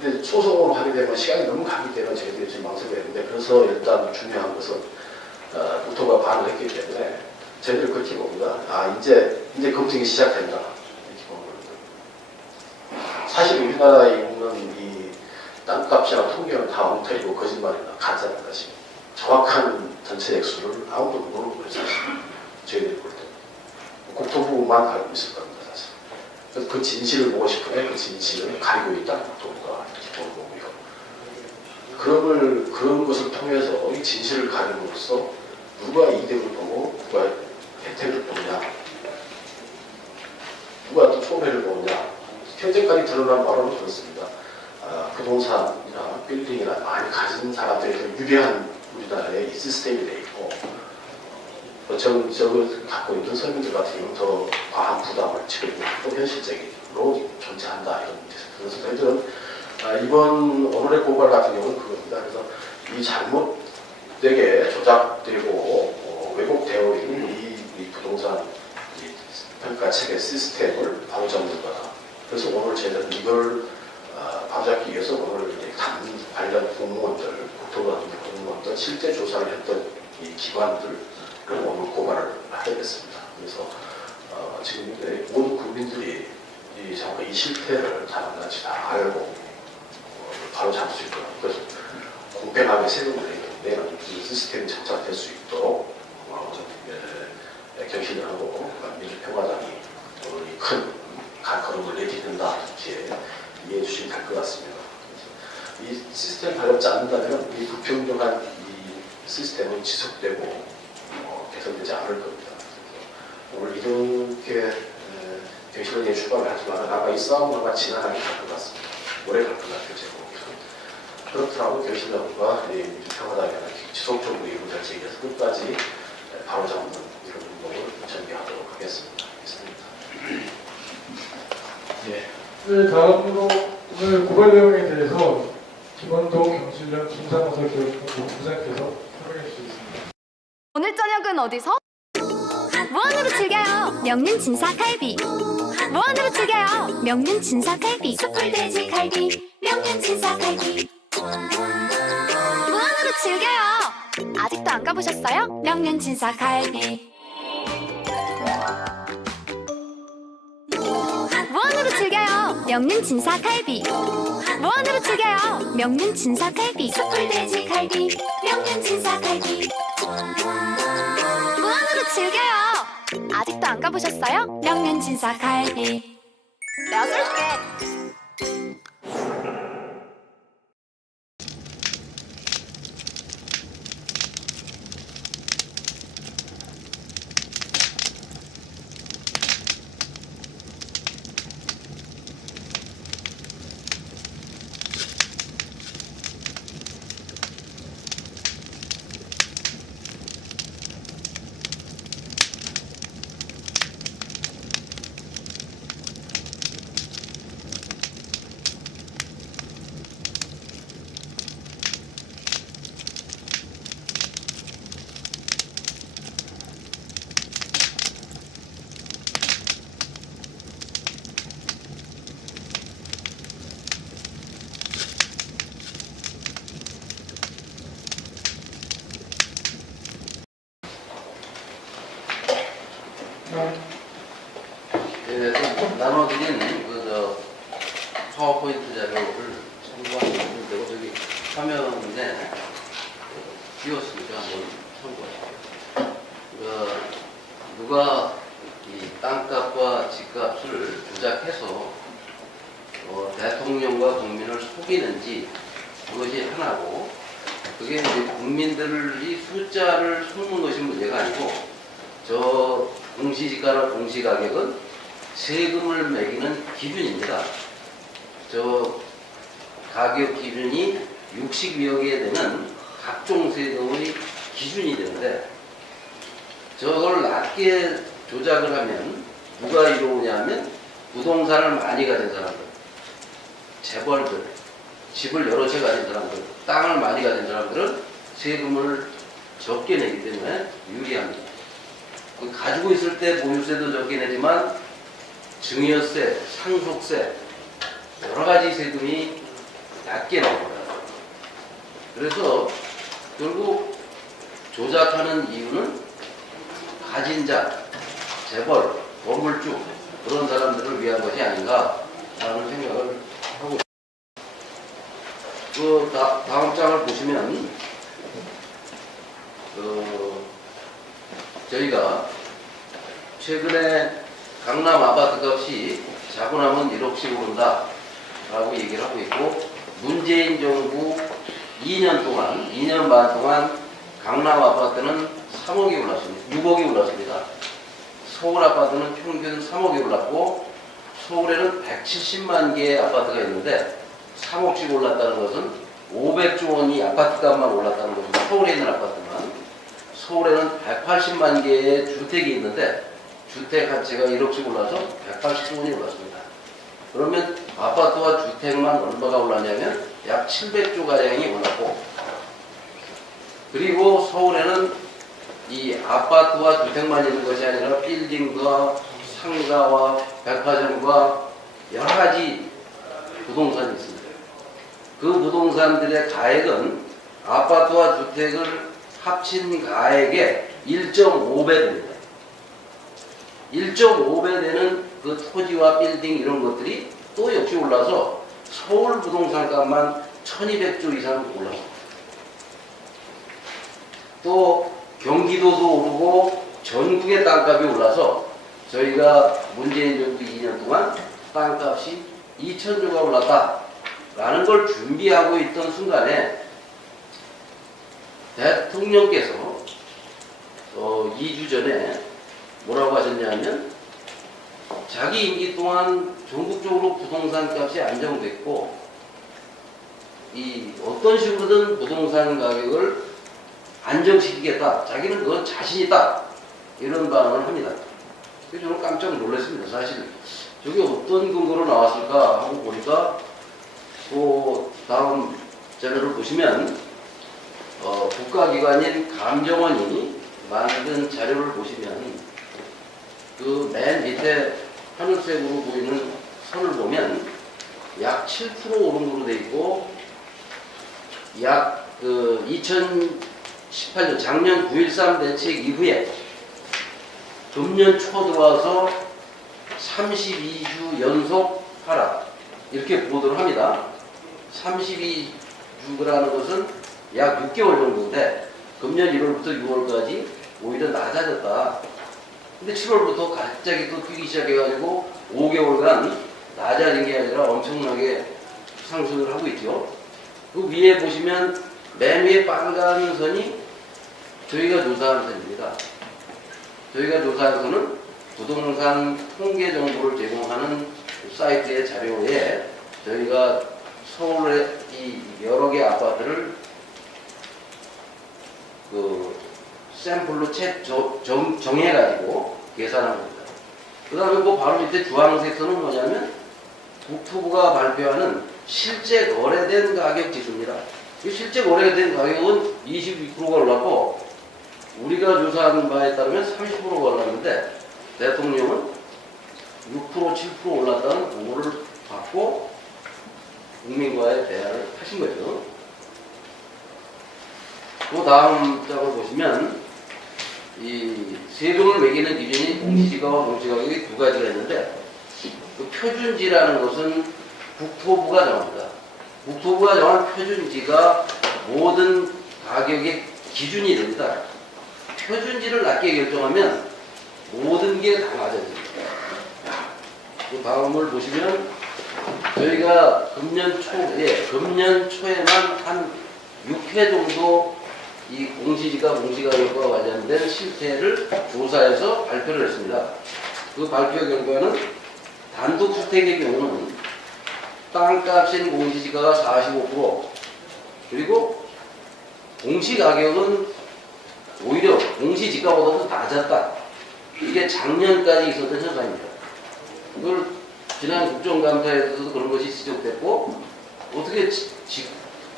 근데 소송으로 하게 되면 시간이 너무 가기 때문에 저희들이 지금 망설여했는데 그래서 일단 중요한 것은 국토가 반을 했기 때문에 저희들 그렇게 봅니다. 이제 검증이 시작된다. 이렇게 보는 겁니다. 사실 우리나라에 있는 이 땅값이나 통계는 다 엉터리고 거짓말이나 가짜는 것이 정확한 전체 액수를 아무도 모르는 거예요. 사실 저희들이 볼 때. 국토부만 알고 있을 겁니다. 사실. 그래서 그 진실을 보고 싶으면 그 진실을 가리고 있다. 국토부가 이렇게 보는 거고요. 그런 것을 통해서 이 진실을 가림으로써 누가 이득을 보고 누가 혜택을 보느냐, 누가 또 손해를 보느냐. 현재까지 드러난 바로는 그렇습니다. 부동산이나 빌딩이나 많이 가진 사람들이 더 유리한 우리나라의 이 시스템이 돼 있고, 저걸 갖고 있는 서민들 같은 경우는 더 과한 부담을 지고 또 현실적으로 존재한다 이런 뜻에서. 그래서 저희들은 이번 오늘의 고발 같은 경우는 그겁니다. 그래서 이 잘못되게 조작되고 왜곡되어 있는 이 부동산 평가 체계 시스템을 바로잡는 거다. 그래서 오늘 저희들은 이걸 바로잡기 위해서 오늘 관련 공무원들, 국토부라든지 공무원들, 실제 조사를 했던 이 기관들을 오늘 고발을 하게 됐습니다. 그래서 지금 모든 국민들이 이 실태를 다 낱낱이 다 알고 바로 잡을 수 있도록, 그래서 공평하게 세금을 내는 이 시스템이 정착될 수 있도록 경신을 하고 민주평화당이 큰 걸음을 내딛는다 이렇게 이해해 주시면 될 것 같습니다. 이 시스템 바로잡지 않는다면 이 불평등한 이 시스템은 지속되고 개선되지 않을 겁니다. 오늘 이렇게 경신을 출발을 하지만 아마 이 싸움은 아마 지난하게 갈 것 같습니다. 오래 갈 것 같아요, 제 보기에는. 그렇더라도 경신당과 민주평화당이 지속적으로 이루어질지 위해서 끝까지 바로잡는 이런 운동을 전개하도록 하겠습니다. 이상입니다. 네, 다음으로 오늘 고발 내용에 대해서 김원동 경실련 김상호서 교육부 부장께서 설명해 주시겠습니다. 오늘 저녁은 어디서? 무한으로 즐겨요. 명륜 진사 갈비. 무한으로 즐겨요. 명륜 진사 갈비. 숯불 돼지 갈비. 명륜 진사 갈비. 무한으로 즐겨요. 아직도 안 가보셨어요? 명륜 진사 갈비. 무한으로 즐겨요. 명륜 진사 갈비. 무한으로 즐겨요. 명륜 진사 갈비. 숯불 돼지 갈비. 명륜 진사 갈비. 무한으로 즐겨요. 아직도 안 가보셨어요? 명륜 진사 갈비. 내가 쏠게. 나눠드린 파워포인트 자료를 참고하시면 되고, 저기 화면에 띄웠으니까 한번 참고하십시오. 누가 이 땅값과 집값을 조작해서 대통령과 국민을 속이는지 그것이 하나고, 그게 이제 국민들이 숫자를 속는 것이 문제가 아니고, 저 공시지가나 공시가격은 세금을 매기는 기준입니다. 저 가격 기준이 60여개 되는 각종 세금의 기준이 되는데, 저걸 낮게 조작을 하면 누가 이루느냐면 부동산을 많이 가진 사람들, 재벌들, 집을 여러 채 가진 사람들, 땅을 많이 가진 사람들은 세금을 적게 내기 때문에 유리합니다. 가지고 있을 때 보유세도 적게 내지만 증여세, 상속세, 여러 가지 세금이 낮게 나옵니다. 그래서 결국 조작하는 이유는 가진 자, 재벌, 건물주 그런 사람들을 위한 것이 아닌가라는 생각을 하고 있습니다. 그 다음 장을 보시면 저희가 최근에 강남 아파트 값이 자고 나면 1억씩 오른다 라고 얘기를 하고 있고, 문재인 정부 2년 반 동안 강남 아파트는 3억이 올랐습니다. 6억이 올랐습니다. 서울 아파트는 평균 3억이 올랐고, 서울에는 170만 개의 아파트가 있는데 3억씩 올랐다는 것은 500조 원이 아파트 값만 올랐다는 겁니다. 서울에 있는 아파트만. 서울에는 180만 개의 주택이 있는데 주택 가치가 1억씩 올라서 180조 원이 올랐습니다. 그러면 아파트와 주택만 얼마가 올랐냐면 약 700조 가량이 올랐고, 그리고 서울에는 이 아파트와 주택만 있는 것이 아니라 빌딩과 상가와 백화점과 여러 가지 부동산이 있습니다. 그 부동산들의 가액은 아파트와 주택을 합친 가액의 1.5배 됩니다. 1.5배 되는 그 토지와 빌딩 이런 것들이 또 역시 올라서 서울 부동산 값만 1200조 이상 올랐습니다. 또 경기도도 오르고 전국의 땅값이 올라서 저희가 문재인 정부 2년 동안 땅값이 2000조가 올랐다라는 걸 준비하고 있던 순간에 대통령께서 2주 전에 뭐라고 하셨냐면, 자기 임기 동안 전국적으로 부동산 값이 안정됐고 이 어떤 식으로든 부동산 가격을 안정시키겠다. 자기는 그건 자신 있다. 이런 발언을 합니다. 그래서 저는 깜짝 놀랐습니다. 사실 저게 어떤 근거로 나왔을까 하고 보니까 또 다음 자료를 보시면 국가기관인 감정원이 만든 자료를 보시면 그 맨 밑에 하늘색으로 보이는 선을 보면 약 7% 오른 걸로 돼 있고, 약 2018년 작년 9.13 대책 이후에 금년 초 들어와서 32주 연속 하락 이렇게 보도를 합니다. 32주라는 것은 약 6개월 정도인데 금년 1월부터 6월까지 오히려 낮아졌다. 근데 7월부터 갑자기 또 뛰기 시작해가지고 5개월간 낮아진 게 아니라 엄청나게 상승을 하고 있죠. 그 위에 보시면 맨 위에 빨간 선이 저희가 조사한 선입니다. 저희가 조사한 선은 부동산 통계 정보를 제공하는 사이트의 자료에 저희가 서울의 이 여러 개 아파트를 샘플로 정해가지고 계산한 겁니다. 그 다음에 뭐 바로 밑에 주황색 선은 뭐냐면 국토부가 발표하는 실제 거래된 가격 지수입니다. 이 실제 거래된 가격은 22%가 올랐고, 우리가 조사한 바에 따르면 30%가 올랐는데 대통령은 6%, 7% 올랐다는 보고를 받고 국민과의 대화를 하신 거죠. 그 다음 장을 보시면 이 세금을 매기는 기준이 공시지가와 공시가격이 두 가지가 있는데, 그 표준지라는 것은 국토부가 정합니다. 국토부가 정한 표준지가 모든 가격의 기준이 됩니다. 표준지를 낮게 결정하면 모든 게 다 낮아집니다. 그 다음을 보시면 저희가 금년 초에만 한 6회 정도 이 공시지가 공시가격과 관련된 실태를 조사해서 발표를 했습니다. 그 발표 결과는 단독주택의 경우는 땅값인 공시지가가 45%, 그리고 공시가격은 오히려 공시지가보다도 낮았다. 이게 작년까지 있었던 현상입니다. 이걸 지난 국정감사에서도 그런 것이 지적됐고, 어떻게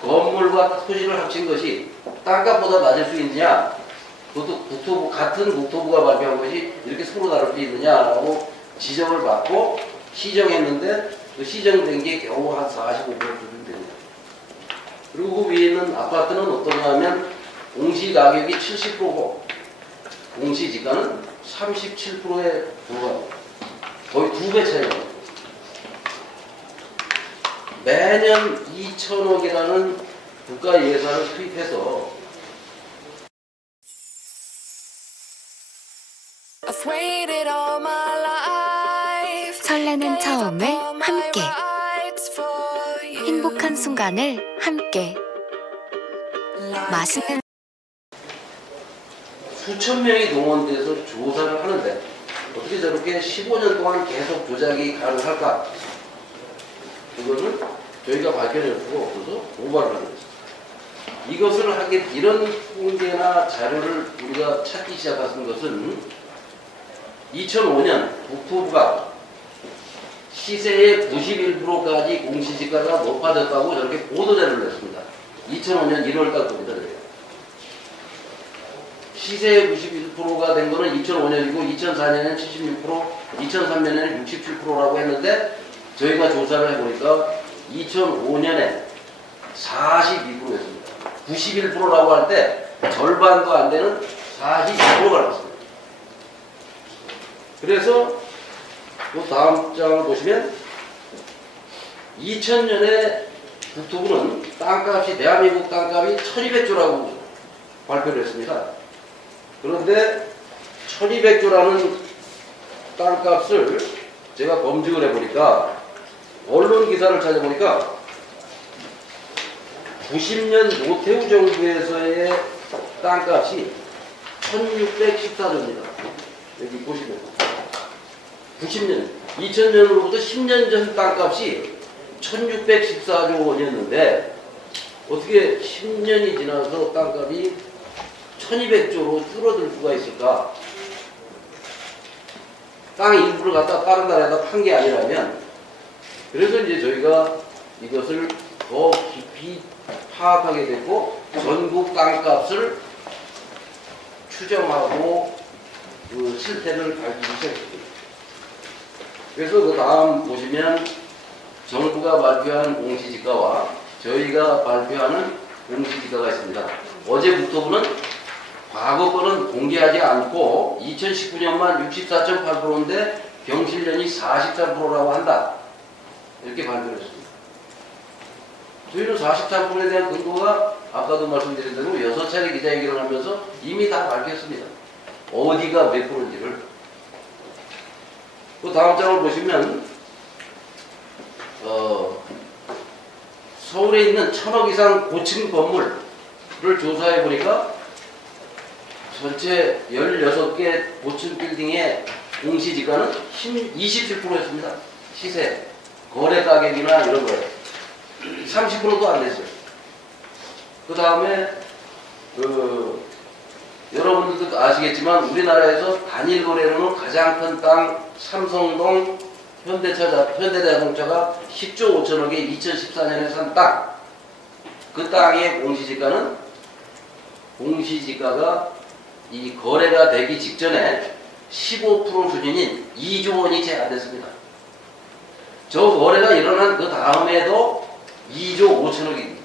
건물과 토지를 합친 것이 땅값보다 낮을 수 있느냐, 그것도 같은 국토부가 발표한 것이 이렇게 서로 다를 수 있느냐라고 지적을 받고 시정했는데, 그 시정된 게 겨우 한 45% 수준 됩니다. 그리고 그 위에 있는 아파트는 어떠냐 하면 공시가격이 70%고 공시지가는 37%에 불과합니다. 거의 2배 차이가 납니다. 매년 2천억이라는 국가 예산을 투입해서 설레는 처음을 함께, 행복한 순간을 함께, 맛있는 수천 명이 동원돼서 조사를 하는데 어떻게 저렇게 15년 동안 계속 조작이 가능할까? 그거는 저희가 밝혀냈고 없어서 고발을 하게 됐습니다. 이것을 하게 이런 통계나 자료를 우리가 찾기 시작한 것은 2005년 국토부가 시세의 91%까지 공시지가가 높아졌다고 저렇게 보도자료를 냈습니다. 2005년 1월달 겁니다. 시세의 91%가 된 거는 2005년이고 2004년에는 76%, 2003년에는 67%라고 했는데 저희가 조사를 해보니까 2005년에 42%였습니다. 91%라고 할 때 절반도 안 되는 42%가 나왔습니다. 그래서 그 다음 장을 보시면 2000년에 국토부는 땅값이 대한민국 땅값이 1200조라고 발표를 했습니다. 그런데 1200조라는 땅값을 제가 검증을 해보니까 언론 기사를 찾아보니까 90년 노태우 정부에서의 땅값이 1614조입니다. 여기 보시면 90년, 2000년으로부터 10년 전 땅값이 1614조 원이었는데 어떻게 10년이 지나서 땅값이 1200조로 줄어들 수가 있을까? 땅의 일부를 갖다 다른 나라에다 판 게 아니라면 그래서 이제 저희가 이것을 더 깊이 파악하게 됐고 전국 땅값을 추정하고 그 실태를 밝히기 시작했습니다. 그래서 그 다음 보시면 정부가 발표하는 공시지가와 저희가 발표하는 공시지가가 있습니다. 어제 국토부는 과거 거는 공개하지 않고 2019년만 64.8%인데 경실련이 43%라고 한다. 이렇게 발표를 했습니다. 저희는 43%에 대한 근거가 아까도 말씀드린 대로 6차례 기자회견을 하면서 이미 다 밝혔습니다. 어디가 몇 프로인지를. 그 다음 장을 보시면 서울에 있는 1000억 이상 고층 건물을 조사해 보니까 전체 16개 고층 빌딩의 공시지가는 27%였습니다. 시세, 거래 가격이나 이런 거에 30%도 안 됐어요. 그 다음에 여러분들도 아시겠지만 우리나라에서 단일 거래로는 가장 큰 땅 삼성동 현대자동차가 10조 5천억에 2014년에 산 땅. 그 땅의 공시지가가 이 거래가 되기 직전에 15% 수준인 2조 원이 채 안 됐습니다. 저 거래가 일어난 그 다음에도 2조 5천억입니다.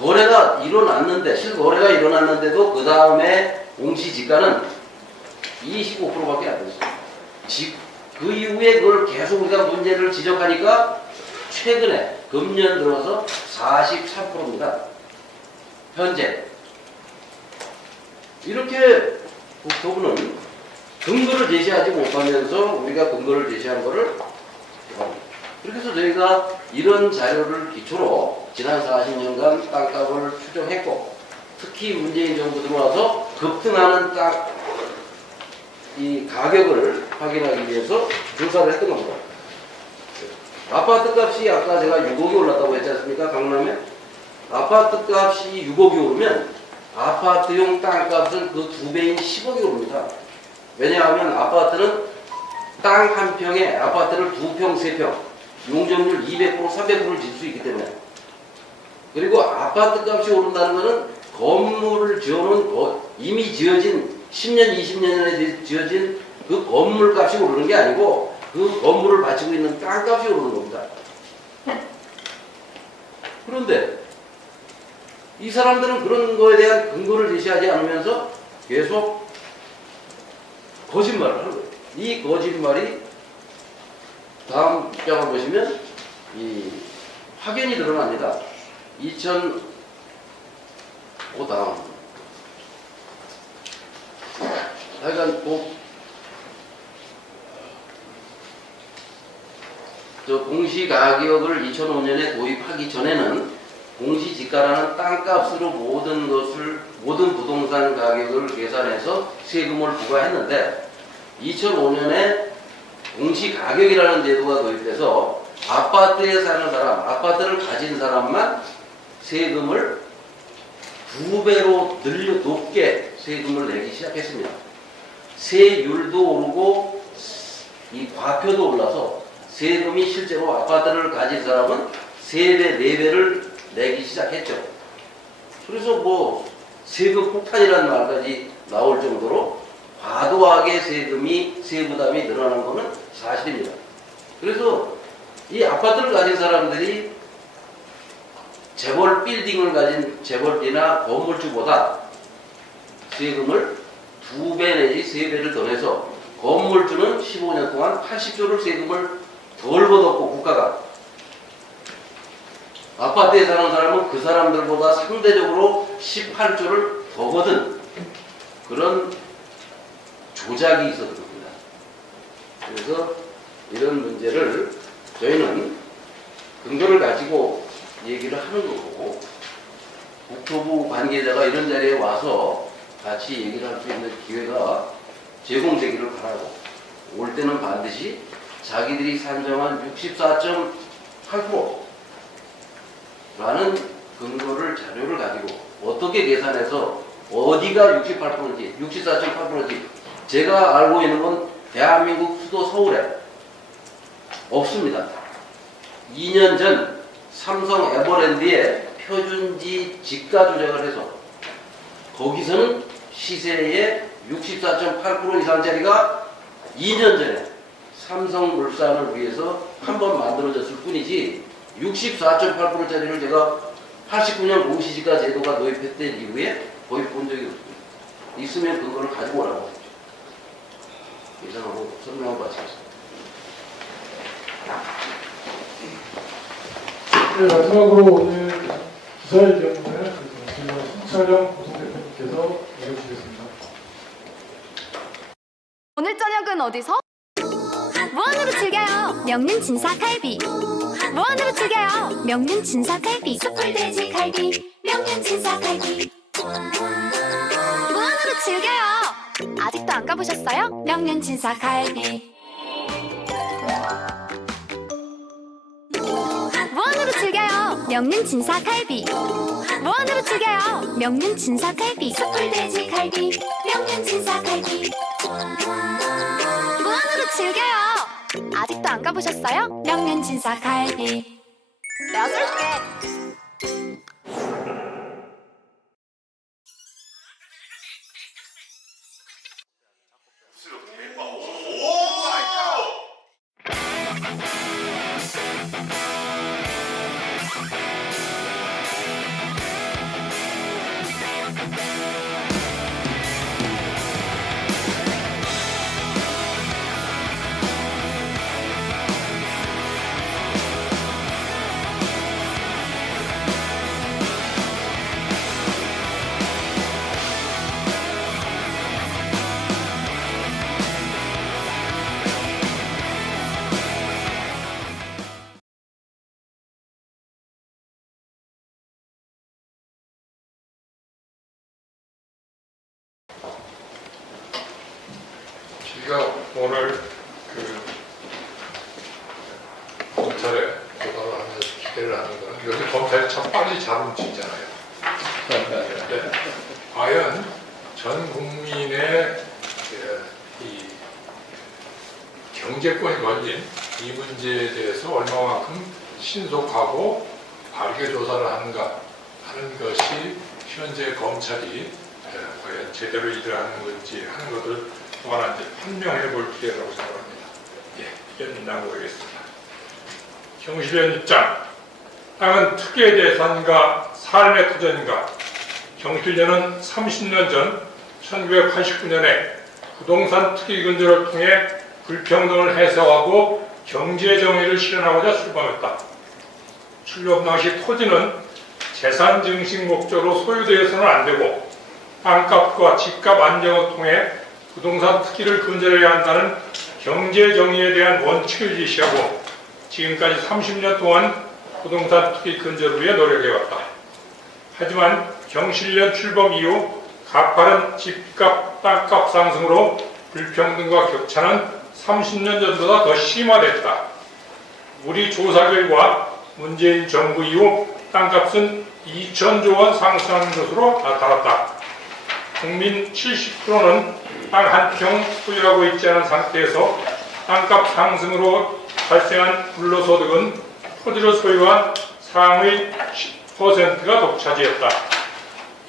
거래가 일어났는데, 실거래가 일어났는데도 그 다음에 공시지가는 25%밖에 안 됐어요. 그 이후에 그걸 계속 우리가 문제를 지적하니까 최근에 금년 들어서 43%입니다. 현재. 이렇게 국토부는 근거를 제시하지 못하면서 우리가 근거를 제시한 거를 그렇게 해서 저희가 이런 자료를 기초로 지난 40년간 땅값을 추정했고 특히 문재인 정부 들어와서 급등하는 이 가격을 확인하기 위해서 조사를 했던 겁니다. 아파트 값이 아까 제가 6억이 올랐다고 했지 않습니까? 강남에 아파트 값이 6억이 오르면 아파트용 땅값은 그 2배인 10억이 오릅니다. 왜냐하면 아파트는 땅 한 평에 아파트를 2평, 3평 용적률 200%, 300%를 질 수 있기 때문에 그리고 아파트 값이 오른다는 것은 건물을 지어놓은 이미 지어진 10년, 20년 전에 지어진 그 건물 값이 오르는 게 아니고 그 건물을 바치고 있는 땅값이 오르는 겁니다. 그런데 이 사람들은 그런 거에 대한 근거를 제시하지 않으면서 계속 거짓말을 하는 거예요. 이 거짓말이 다음 장을 보시면 이 확연히 드러납니다. 그 다음 하여간 공시가격을 2005년에 도입하기 전에는 공시지가라는 땅값으로 모든 부동산 가격을 계산해서 세금을 부과했는데 2005년에 공시가격이라는 제도가 도입돼서 아파트에 사는 사람, 아파트를 가진 사람만 세금을 2배로 높게 세금을 내기 시작했습니다. 세율도 오르고 이 과표도 올라서 세금이 실제로 아파트를 가진 사람은 3배, 4배를 내기 시작했죠. 그래서 뭐 세금 폭탄이라는 말까지 나올 정도로 과도하게 세부담이 늘어난 것은 사실입니다. 그래서 이 아파트를 가진 사람들이 재벌 빌딩을 가진 재벌이나 건물주보다 세금을 2배 내지 3배를 더 내서 건물주는 15년 동안 80조를 세금을 덜 걷었고 국가가 아파트에 사는 사람은 그 사람들보다 상대적으로 18조를 더 거둔 그런 조작이 있었던 겁니다. 그래서 이런 문제를 저희는 근거를 가지고 얘기를 하는 거고 국토부 관계자가 이런 자리에 와서 같이 얘기를 할 수 있는 기회가 제공되기를 바라고 올 때는 반드시 자기들이 산정한 64.8% 라는 근거를 자료를 가지고 어떻게 계산해서 어디가 68%인지 64.8%인지 제가 알고 있는 건 대한민국 수도 서울에 없습니다. 2년 전 삼성 에버랜드에 표준지 지가 조작을 해서 거기서는 시세의 64.8% 이상짜리가 2년 전에 삼성물산을 위해서 한번 만들어졌을 뿐이지 64.8%짜리를 제가 89년 공시지가 제도가 도입했던 이후에 거의 본 적이 없습니다. 있으면 그거를 가지고 오라고 하죠. 이상하고 설명하고 마치겠습니다. 네, 마지막으로 오늘 기사 의견을 신차령 고승대표님께서 읽어주시겠습니다. 오늘 저녁은 어디서? 무한으로 즐겨요. 명륜 진사 칼비. 무한으로 즐겨요. 명륜 진사 칼비. 숯불 돼지 칼비. 명륜 진사 칼비. 무한으로 즐겨요. 아직도 안 가보셨어요? 명륜 진사 칼비. 무한으로 즐겨요. 명륜 진사 칼비. 무한으로 즐겨요. 명륜 진사 칼비. 숯불 돼지 칼비. 명륜 진사 칼비. 무한으로 즐겨요. 아직도 안 가보셨어요? 명륜 진사 칼비. 내가 쏠게. 제가 오늘 검찰에 조사를 하면서 기대를 하는 거는 요즘 검찰이 참 빨리 잘 움직이잖아요. 네. 과연 전 국민의 이 경제권이 걸린 이 문제에 대해서 얼마만큼 신속하고 바르게 조사를 하는가 하는 것이 현재 검찰이 과연 제대로 일을 하는 건지 하는 것을 또 하나 이제 판명해 볼 기회라고 생각합니다. 예, 의견 나누겠습니다. 경실련 입장. 땅은 특혜 재산인가 삶의 터전인가. 경실련은 30년 전 1989년에 부동산 특이 근절을 통해 불평등을 해소하고 경제 정의를 실현하고자 출범했다. 출범 당시 토지는 재산 증식 목적으로 소유되어서는 안 되고 땅값과 집값 안정을 통해 부동산 특기를 근절해야 한다는 경제 정의에 대한 원칙을 제시하고 지금까지 30년 동안 부동산 특기 근절을 위해 노력해왔다. 하지만 경실련 출범 이후 가파른 집값, 땅값 상승으로 불평등과 격차는 30년 전보다 더 심화됐다. 우리 조사 결과 문재인 정부 이후 땅값은 2천조 원 상승한 것으로 나타났다. 국민 70%는 땅 한 평 소유하고 있지 않은 상태에서 땅값 상승으로 발생한 불로소득은 토지를 소유한 상위 10%가 독차지했다.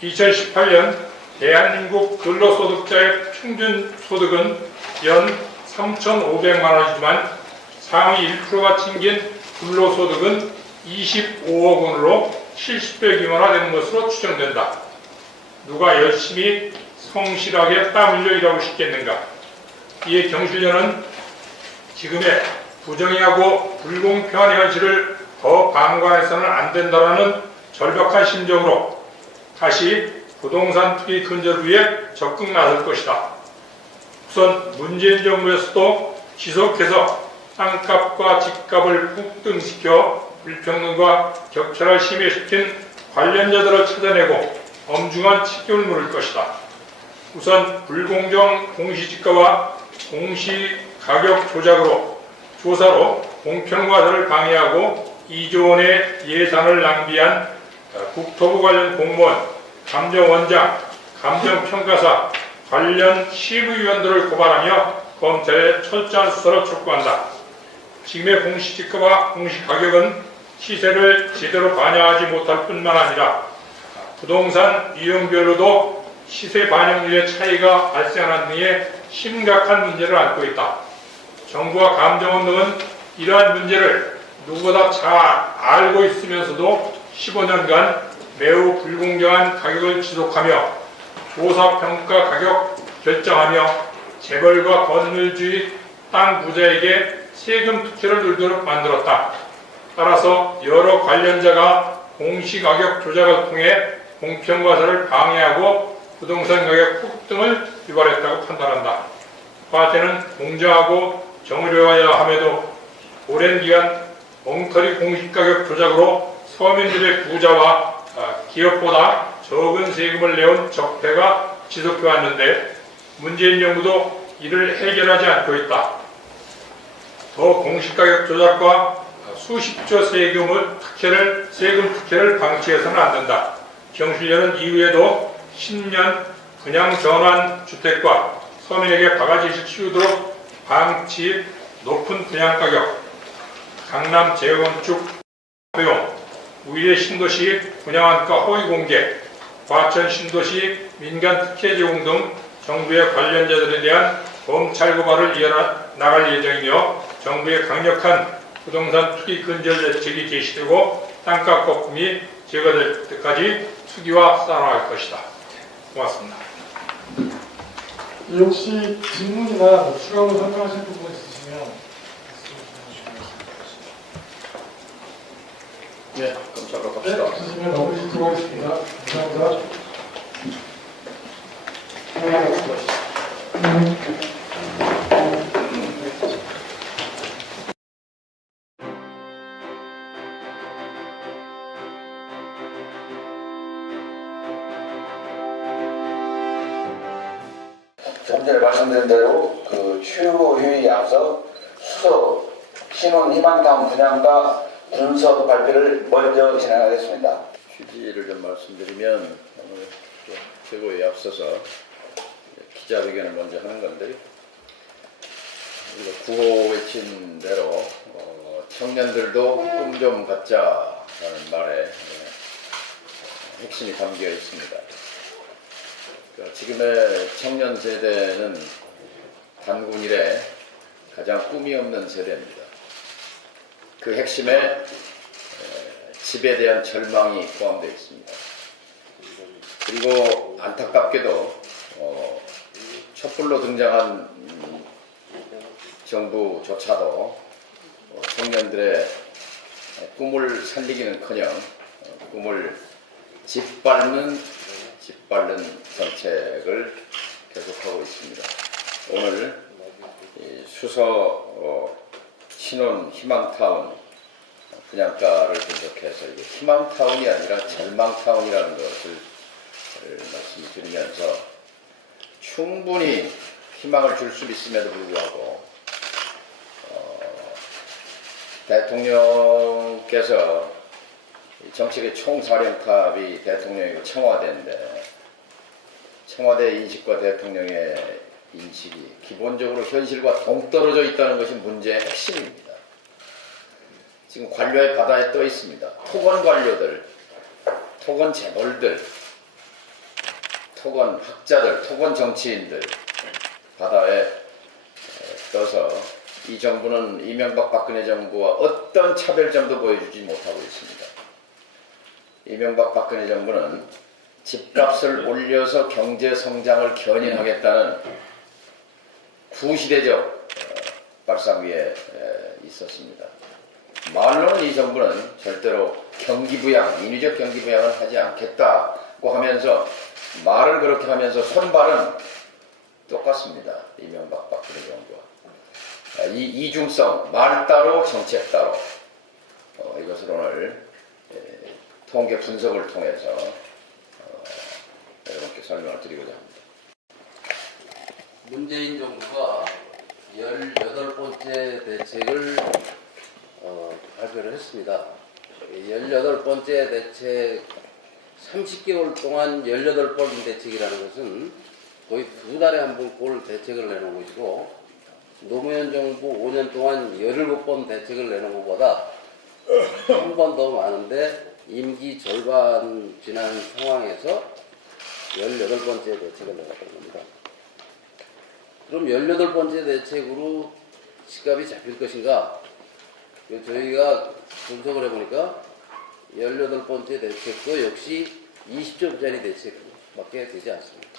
2018년 대한민국 근로소득자의 평균 소득은 연 3,500만 원이지만 상위 1%가 챙긴 근로소득은 25억 원으로 70배 규모화되는 것으로 추정된다. 누가 열심히 성실하게 땀 흘려 일하고 싶겠는가. 이에 경실련은 지금의 부정의하고 불공평한 현실을 더 방관해서는 안 된다라는 절박한 심정으로 다시 부동산 투기 근절을 위해 적극 나설 것이다. 우선 문재인 정부에서도 지속해서 땅값과 집값을 폭등시켜 불평등과 격차를 심해시킨 관련자들을 찾아내고 엄중한 책임을 물을 것이다. 우선 불공정 공시지가와 공시가격 조작으로 조사로 공평과를 방해하고 2조 원의 예산을 낭비한 국토부 관련 공무원, 감정원장, 감정평가사, 관련 시무위원들을 고발하며 검찰에 철저한 수사를 촉구한다. 지금의 공시지가와 공시가격은 시세를 제대로 반영하지 못할 뿐만 아니라 부동산 유형별로도 시세 반영률의 차이가 발생하는 등의 심각한 문제를 안고 있다. 정부와 감정원 등은 이러한 문제를 누구보다 잘 알고 있으면서도 15년간 매우 불공정한 가격을 지속하며 조사평가 가격 결정하며 재벌과 건물주의 땅 부자에게 세금 특혜를 누리도록 만들었다. 따라서 여러 관련자가 공시가격 조작을 통해 공평과세를 방해하고 부동산 가격 폭등을 유발했다고 판단한다. 과태는 공정하고 정의로워야 함에도 오랜 기간 엉터리 공시가격 조작으로 서민들의 부자와 기업보다 적은 세금을 내온 적폐가 지속해 왔는데 문재인 정부도 이를 해결하지 않고 있다. 더 공시가격 조작과 수십조 세금 특혜를 방치해서는 안 된다. 경실련은 이후에도 10년 분양 전환 주택과 서민에게 바가지를 씌우도록 방치, 높은 분양가격, 강남 재건축 허용, 우리의 신도시 분양한가 허위 공개, 과천 신도시 민간 특혜 제공 등 정부의 관련자들에 대한 검찰 고발을 이어나갈 예정이며 정부의 강력한 부동산 투기 근절 대책이 제시되고 땅값 거품이 제거될 때까지 투기와 싸워나갈 것이다. 고맙습니다. 혹시 질문이나 추가로 설명하실 부분 있으시면 네, 그럼 잠깐 갑시다. 없으시면 넘기시도록 하겠습니다. 감사합니다. 좀 전에 말씀드린 대로 그 추후회의에 앞서 수서 신혼 희망타운 분양가 분석 발표를 먼저 진행하겠습니다. 취지를 좀 말씀드리면 오늘 최고에 앞서서 기자회견을 먼저 하는 건데요. 우리가 구호 외친 대로 청년들도 꿈 좀 갖자라는 말에 핵심이 담겨 있습니다. 지금의 청년 세대는 단군 이래 가장 꿈이 없는 세대입니다. 그 핵심에 집에 대한 절망이 포함되어 있습니다. 그리고 안타깝게도 촛불로 등장한 정부조차도 청년들의 꿈을 살리기는커녕 꿈을 짓밟는 정책을 계속하고 있습니다. 오늘 수서 신혼 희망타운 분양가를 분석해서 이게 희망타운이 아니라 절망타운이라는 것을 말씀드리면서 충분히 희망을 줄 수 있음에도 불구하고 대통령께서 정책의 총사령탑이 대통령이고 청와대인데 청와대 인식과 대통령의 인식이 기본적으로 현실과 동떨어져 있다는 것이 문제의 핵심입니다. 지금 관료의 바다에 떠 있습니다. 토건 관료들, 토건 재벌들, 토건 학자들, 토건 정치인들 바다에 떠서 이 정부는 이명박 박근혜 정부와 어떤 차별점도 보여주지 못하고 있습니다. 이명박 박근혜 정부는 집값을 올려서 경제 성장을 견인하겠다는 구시대적 발상위에 있었습니다. 말로는 이 정부는 절대로 경기부양, 인위적 경기부양을 하지 않겠다고 하면서 말을 그렇게 하면서 손발은 똑같습니다. 이명박 박근혜 정부와. 이 이중성, 말 따로 정책 따로 이것을 오늘 통계 분석을 통해서 여러분께 설명을 드리고자 합니다. 문재인 정부가 18번째 대책을 발표를 했습니다. 18번째 대책, 30개월 동안 18번 대책이라는 것은 거의 2달에 한 번 꼴 대책을 내놓은 것이고, 노무현 정부 5년 동안 17번 대책을 내놓은 것보다 한 번 더 많은데 임기 절반 지난 상황에서 18번째 대책을 내놨던 겁니다. 그럼 18번째 대책으로 집값이 잡힐 것인가? 저희가 분석을 해보니까 18번째 대책도 역시 20점짜리 대책밖에 되지 않습니다.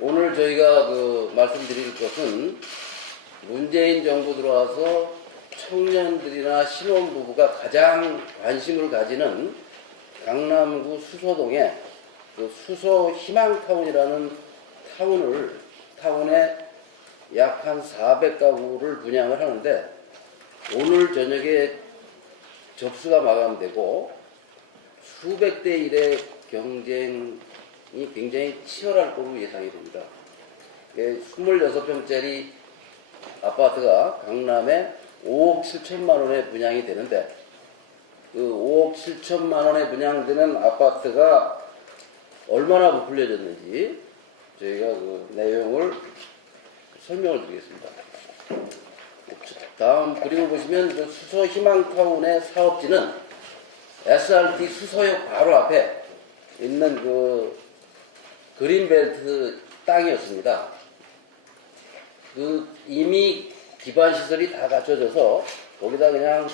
오늘 저희가 말씀드릴 것은 문재인 정부 들어와서 청년들이나 신혼부부가 가장 관심을 가지는 강남구 수서동에 수서 희망타운이라는 타운에 약 한 400가구를 분양을 하는데 오늘 저녁에 접수가 마감되고 수백 대 1의 경쟁이 굉장히 치열할 거로 예상이 됩니다. 26평짜리 아파트가 강남에 5억 7천만 원에 분양이 되는데 그 5억 7천만 원에 분양되는 아파트가 얼마나 부풀려졌는지 저희가 그 내용을 설명을 드리겠습니다. 다음 그림을 보시면 그 수서 희망타운의 사업지는 SRT 수서역 바로 앞에 있는 그 그린벨트 땅이었습니다. 이미 기반 시설이 다 갖춰져서 거기다 그냥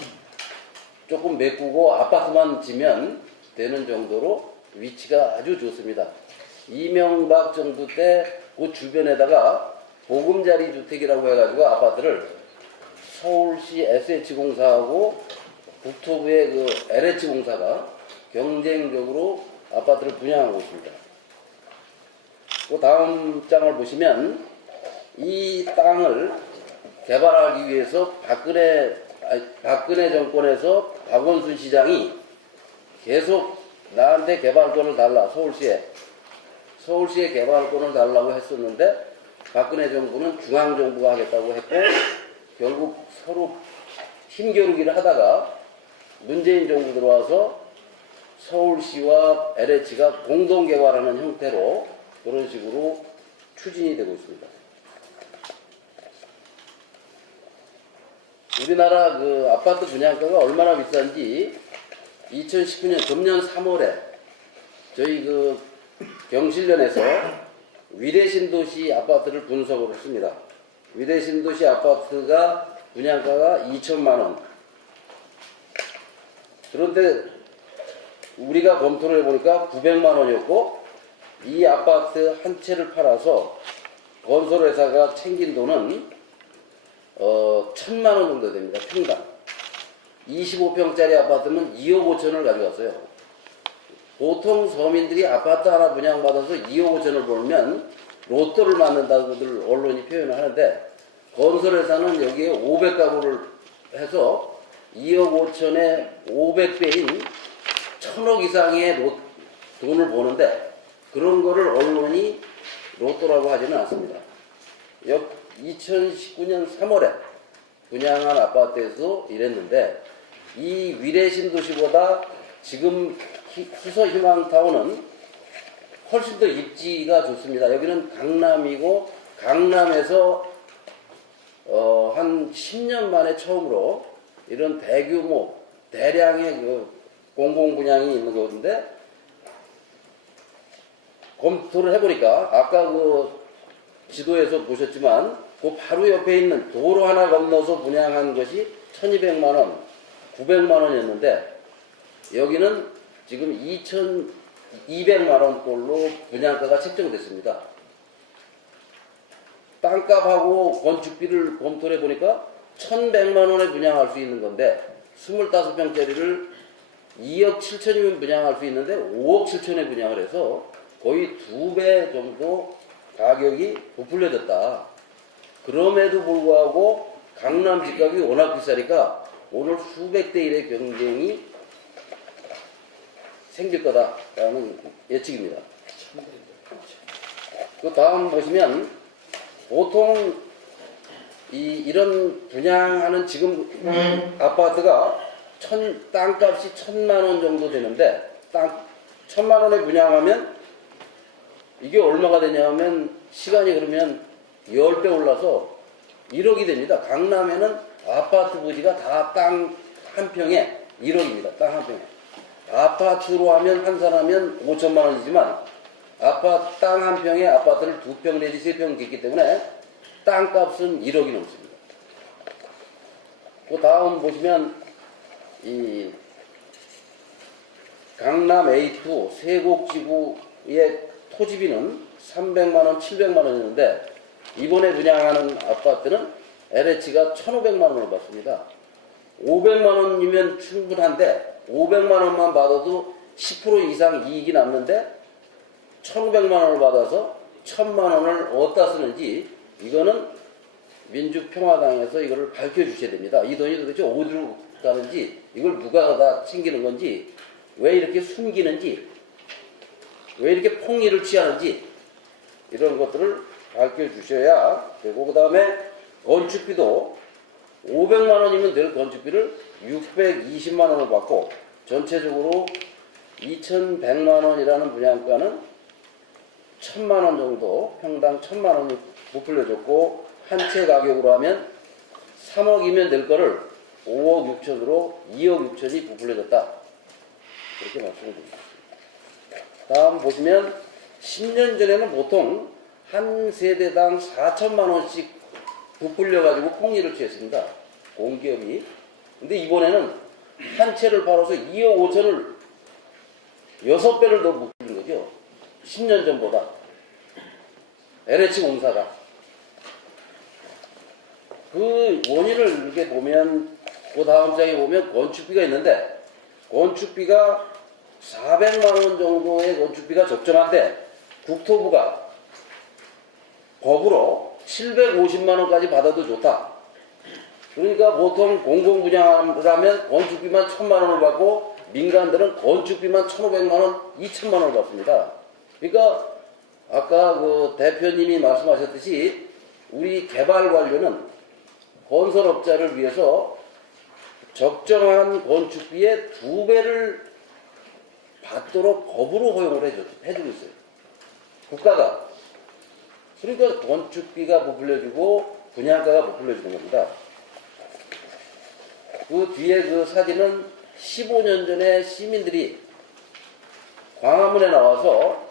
조금 메꾸고 아파트만 지면 되는 정도로 위치가 아주 좋습니다. 이명박 정부 때 그 주변에다가 보금자리 주택이라고 해가지고 아파트를 서울시 SH공사하고 국토부의 그 LH공사가 경쟁적으로 아파트를 분양하고 있습니다. 그 다음 장을 보시면 이 땅을 개발하기 위해서 박근혜 정권에서 박원순 시장이 계속 나한테 개발권을 달라, 서울시에 개발권을 달라고 했었는데 박근혜 정부는 중앙정부가 하겠다고 했고 결국 서로 힘겨루기를 하다가 문재인 정부 들어와서 서울시와 LH가 공동 개발하는 형태로 그런 식으로 추진이 되고 있습니다. 우리나라 그 아파트 분양가가 얼마나 비싼지 2019년 금년 3월에 저희 그 경실련에서 위례신도시 아파트를 분석을 했습니다. 위례신도시 아파트가 분양가가 2천만 원. 그런데 우리가 검토를 해보니까 900만 원이었고 이 아파트 한 채를 팔아서 건설회사가 챙긴 돈은 1000만 원 정도 됩니다. 평당. 25평짜리 아파트면 2억 5천을 가져갔어요. 보통 서민들이 아파트 하나 분양받아서 2억 5천을 벌면 로또를 맞는다고들 언론이 표현을 하는데 건설회사는 여기에 500가구를 해서 2억 5천에 500배인 1000억 이상의 돈을 버는데 그런 거를 언론이 로또라고 하지는 않습니다. 2019년 3월에 분양한 아파트에서 이랬는데 이 위례 신도시보다 지금 수서 희망타운은 훨씬 더 입지가 좋습니다. 여기는 강남이고 강남에서 한 10년 만에 처음으로 이런 대규모 대량의 그 공공분양이 있는 건데 검토를 해보니까 아까 그 지도에서 보셨지만 그 바로 옆에 있는 도로 하나 건너서 분양한 것이 1200만 원, 900만 원이었는데 여기는 지금 2200만 원꼴로 분양가가 책정됐습니다. 땅값하고 건축비를 검토를 해보니까 1100만 원에 분양할 수 있는 건데 25평짜리를 2억 7천이면 분양할 수 있는데 5억 7천에 분양을 해서 거의 2배 정도 가격이 부풀려졌다. 그럼에도 불구하고 강남 집값이 워낙 비싸니까 오늘 수백 대 1의 경쟁이 생길 거다라는 예측입니다. 그 다음 보시면 보통 이런 분양하는 지금 아파트가 땅값이 1000만 원 정도 되는데 1000만 원에 분양하면 이게 얼마가 되냐면 시간이 그러면 10배 올라서 1억이 됩니다. 강남에는 아파트 부지가 다 땅 한 평에 1억입니다. 땅 한 평에. 아파트로 하면 환산하면 5천만 원이지만 땅 한 평에 아파트를 2평 내지 3평 짓기 때문에 땅값은 1억이 넘습니다. 그 다음 보시면 이 강남 A2 세곡지구의 토지비는 300만 원, 700만 원이었는데 이번에 분양하는 아파트는 LH가 1,500만 원을 받습니다. 500만 원이면 충분한데 500만 원만 받아도 10% 이상 이익이 남는데 1,500만 원을 받아서 1,000만 원을 어디다 쓰는지 이거는 민주평화당에서 이거를 밝혀주셔야 됩니다. 이 돈이 도대체 어디로 가는지 이걸 누가 다 챙기는 건지 왜 이렇게 숨기는지 왜 이렇게 폭리를 취하는지 이런 것들을 밝혀주셔야 되고 그 다음에 건축비도 500만 원이면 될 건축비를 620만 원을 받고 전체적으로 2100만 원이라는 분양가는 1000만 원 정도 평당 1000만 원이 부풀려졌고 한 채 가격으로 하면 3억이면 될 거를 5억 6천으로 2억 6천이 부풀려졌다. 이렇게 말씀을 드립니다. 다음 보시면 10년 전에는 보통 한 세대당 4천만 원씩 부풀려가지고 폭리를 취했습니다. 공기업이. 근데 이번에는 한 채를 팔아서 2억 5천을 6배를 더 부풀린 거죠. 10년 전보다. LH 공사가. 그 원인을 이렇게 보면 그 다음 장에 보면 건축비가 있는데 건축비가 400만 원 정도의 건축비가 적정한데 국토부가 법으로 750만 원까지 받아도 좋다. 그러니까 보통 공공분양을 하면 건축비만 1000만 원을 받고 민간들은 건축비만 1500만 원, 2000만 원을 받습니다. 그러니까 아까 그 대표님이 말씀하셨듯이 우리 개발 관료는 건설업자를 위해서 적정한 건축비의 2배를 받도록 법으로 허용을 해주고 있어요. 국가가. 그러니까 건축비가 부풀려지고 분양가가 부풀려지는 겁니다. 그 뒤에 그 사진은 15년 전에 시민들이 광화문에 나와서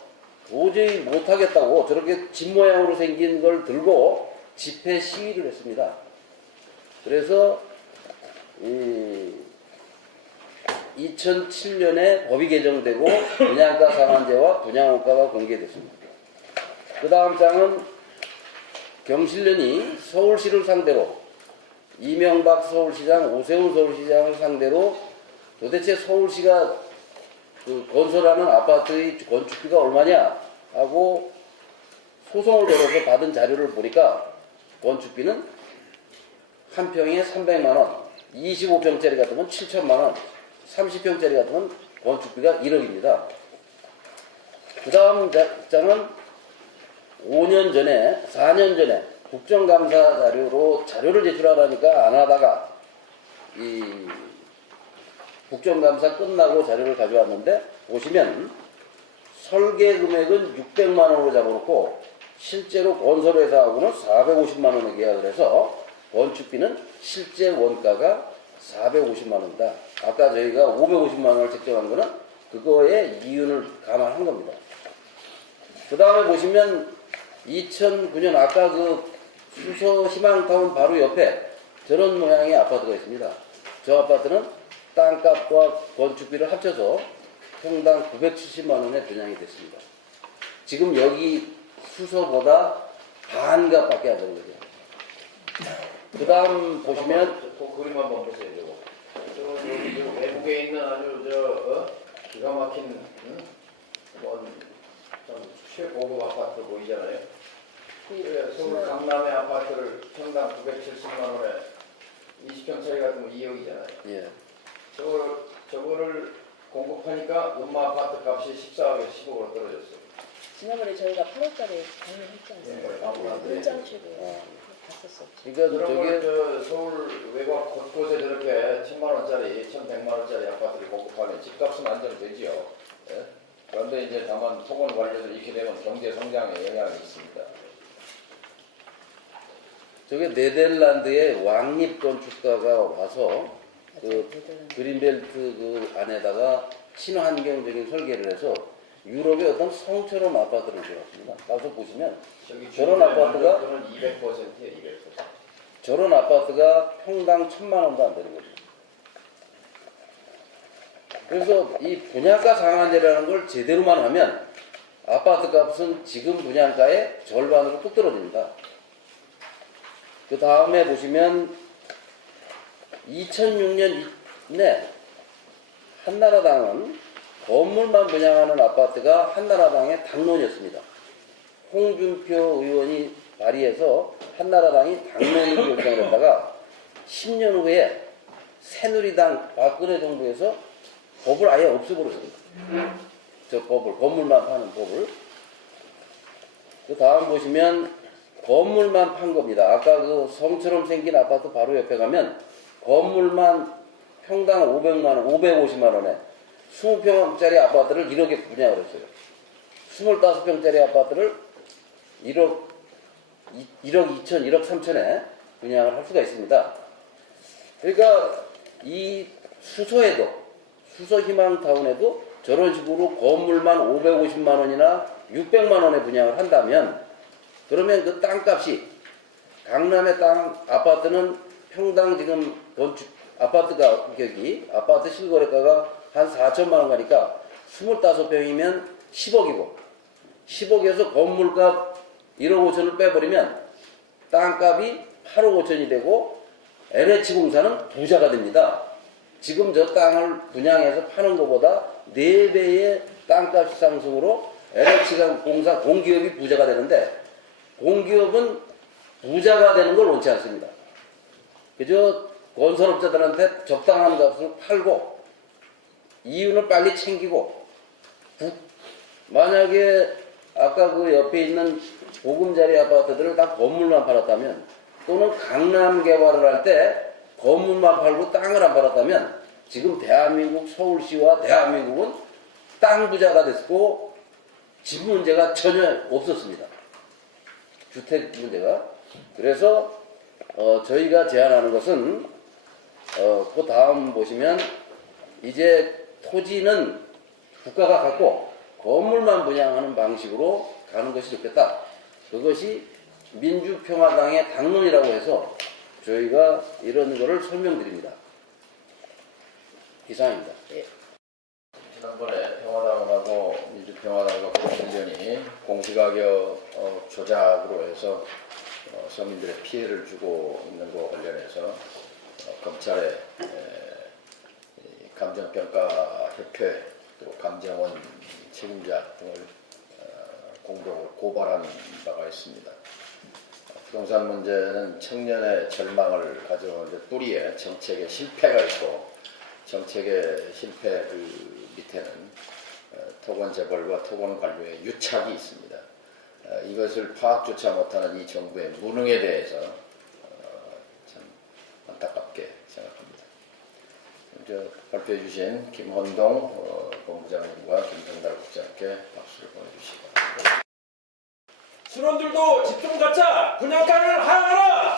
도저히 못하겠다고 저렇게 집 모양으로 생긴 걸 들고 집회 시위를 했습니다. 그래서 2007년에 법이 개정되고 분양가 상한제와 분양원가가 공개됐습니다. 그 다음 장은 경실련이 서울시를 상대로 이명박 서울시장, 오세훈 서울시장을 상대로 도대체 서울시가 건설하는 아파트의 건축비가 얼마냐 하고 소송을 걸어서 받은 자료를 보니까 건축비는 한 평에 300만원, 25평짜리 같으면 7천만원, 30평짜리 같으면 건축비가 1억입니다. 그 다음 장은 4년 전에 국정감사 자료를 제출하라니까 안 하다가 이 국정감사 끝나고 자료를 가져왔는데 보시면 설계 금액은 600만 원으로 잡아놓고 실제로 건설회사하고는 450만 원에 계약을 해서 건축비는 실제 원가가 450만 원이다. 아까 저희가 550만 원을 책정한 거는 그거의 이윤을 감안한 겁니다. 그 다음에 보시면 2009년 아까 그 수서 희망타운 바로 옆에 저런 모양의 아파트가 있습니다. 저 아파트는 땅값과 건축비를 합쳐서 평당 970만 원에 분양이 됐습니다. 지금 여기 수서보다 반값밖에 안 되는 거죠. 그 다음 보시면 그 그림 한번 보세요. 저 외국에 있는 아주 기가 막힌 최고급 아파트 보이잖아요. 서울 강남의 아파트를 평당 970만 원에 20평짜리 같으면 2억이잖아요. 예. 저거를 공급하니까 음마 아파트 값이 14억에서 15억으로 떨어졌어요. 지난번에 저희가 8월달에 방문했지 않습니까? 일장 최고에 갔었었죠. 그러니까 저게 서울 외곽 곳곳에 저렇게 1000만 원짜리, 1100만 원짜리 아파트를 공급하면 집값은 안정되지요. 예? 그런데 이제 다만 토건 관리도 이렇게 되면 경제 성장에 영향이 있습니다. 저게 네덜란드의 왕립 건축가가 와서 그 그린벨트 그 안에다가 친환경적인 설계를 해서 유럽의 어떤 성처럼 아파트를 지었습니다. 가서 보시면 저런 아파트가 200%예요, 200%. 저런 아파트가 평당 1000만 원도 안 되는 거죠. 그래서 이 분양가 상한제라는 걸 제대로만 하면 아파트 값은 지금 분양가의 절반으로 뚝 떨어집니다. 그 다음에 보시면 2006년에 한나라당은 건물만 분양하는 아파트가 한나라당의 당론이었습니다. 홍준표 의원이 발의해서 한나라당이 당론을 결정을 했다가 10년 후에 새누리당 박근혜 정부에서 법을 아예 없애버렸습니다. 저 법을, 건물만 파는 법을. 그 다음 보시면 건물만 판 겁니다. 아까 그 성처럼 생긴 아파트 바로 옆에 가면 건물만 평당 500만 원, 550만 원에 20평짜리 아파트를 1억에 분양을 했어요. 25평짜리 아파트를 1억 2천, 1억 3천에 분양을 할 수가 있습니다. 그러니까 이 수서에도, 수서희망타운에도 저런 식으로 건물만 550만 원이나 600만 원에 분양을 한다면 그러면 그 땅값이 강남의 땅 아파트는 평당 지금 건축 아파트 가격이 아파트 실거래가가 한 4천만 원 가니까 25평이면 10억이고 10억에서 건물값 1억 5천을 빼버리면 땅값이 8억 5천이 되고 LH공사는 부자가 됩니다. 지금 저 땅을 분양해서 파는 것보다 4배의 땅값 상승으로 LH공사 공기업이 부자가 되는데 공기업은 부자가 되는 걸 원치 않습니다. 그저 건설업자들한테 적당한 값을 팔고 이윤을 빨리 챙기고 만약에 아까 그 옆에 있는 보금자리 아파트들을 다 건물만 팔았다면 또는 강남 개발을 할 때 건물만 팔고 땅을 안 팔았다면 지금 대한민국 서울시와 대한민국은 땅 부자가 됐고 집 문제가 전혀 없었습니다. 주택 문제가. 그래서 저희가 제안하는 것은 그 다음 보시면 이제 토지는 국가가 갖고 건물만 분양하는 방식으로 가는 것이 좋겠다. 그것이 민주평화당의 당론이라고 해서 저희가 이런 거를 설명드립니다. 이상입니다. 지난번에 평화당하고 민주평화당과 국민연이 공시가격 조작으로 해서 서민들의 피해를 주고 있는 것과 관련해서 검찰의 감정평가협회 또 감정원 책임자 등을 공동으로 고발한 바가 있습니다. 부동산 문제는 청년의 절망을 가져오는데 뿌리에 정책의 실패가 있고 정책의 실패 그 밑에는 토건 재벌과 토건 관료의 유착이 있습니다. 이것을 파악조차 못하는 이 정부의 무능에 대해서 참 안타깝게 생각합니다. 먼저 발표해 주신 김헌동 본부장님과 김성달 국장께 박수를 보내주시기 바랍니다. 수론들도 집중자차 분양가를 하향하라!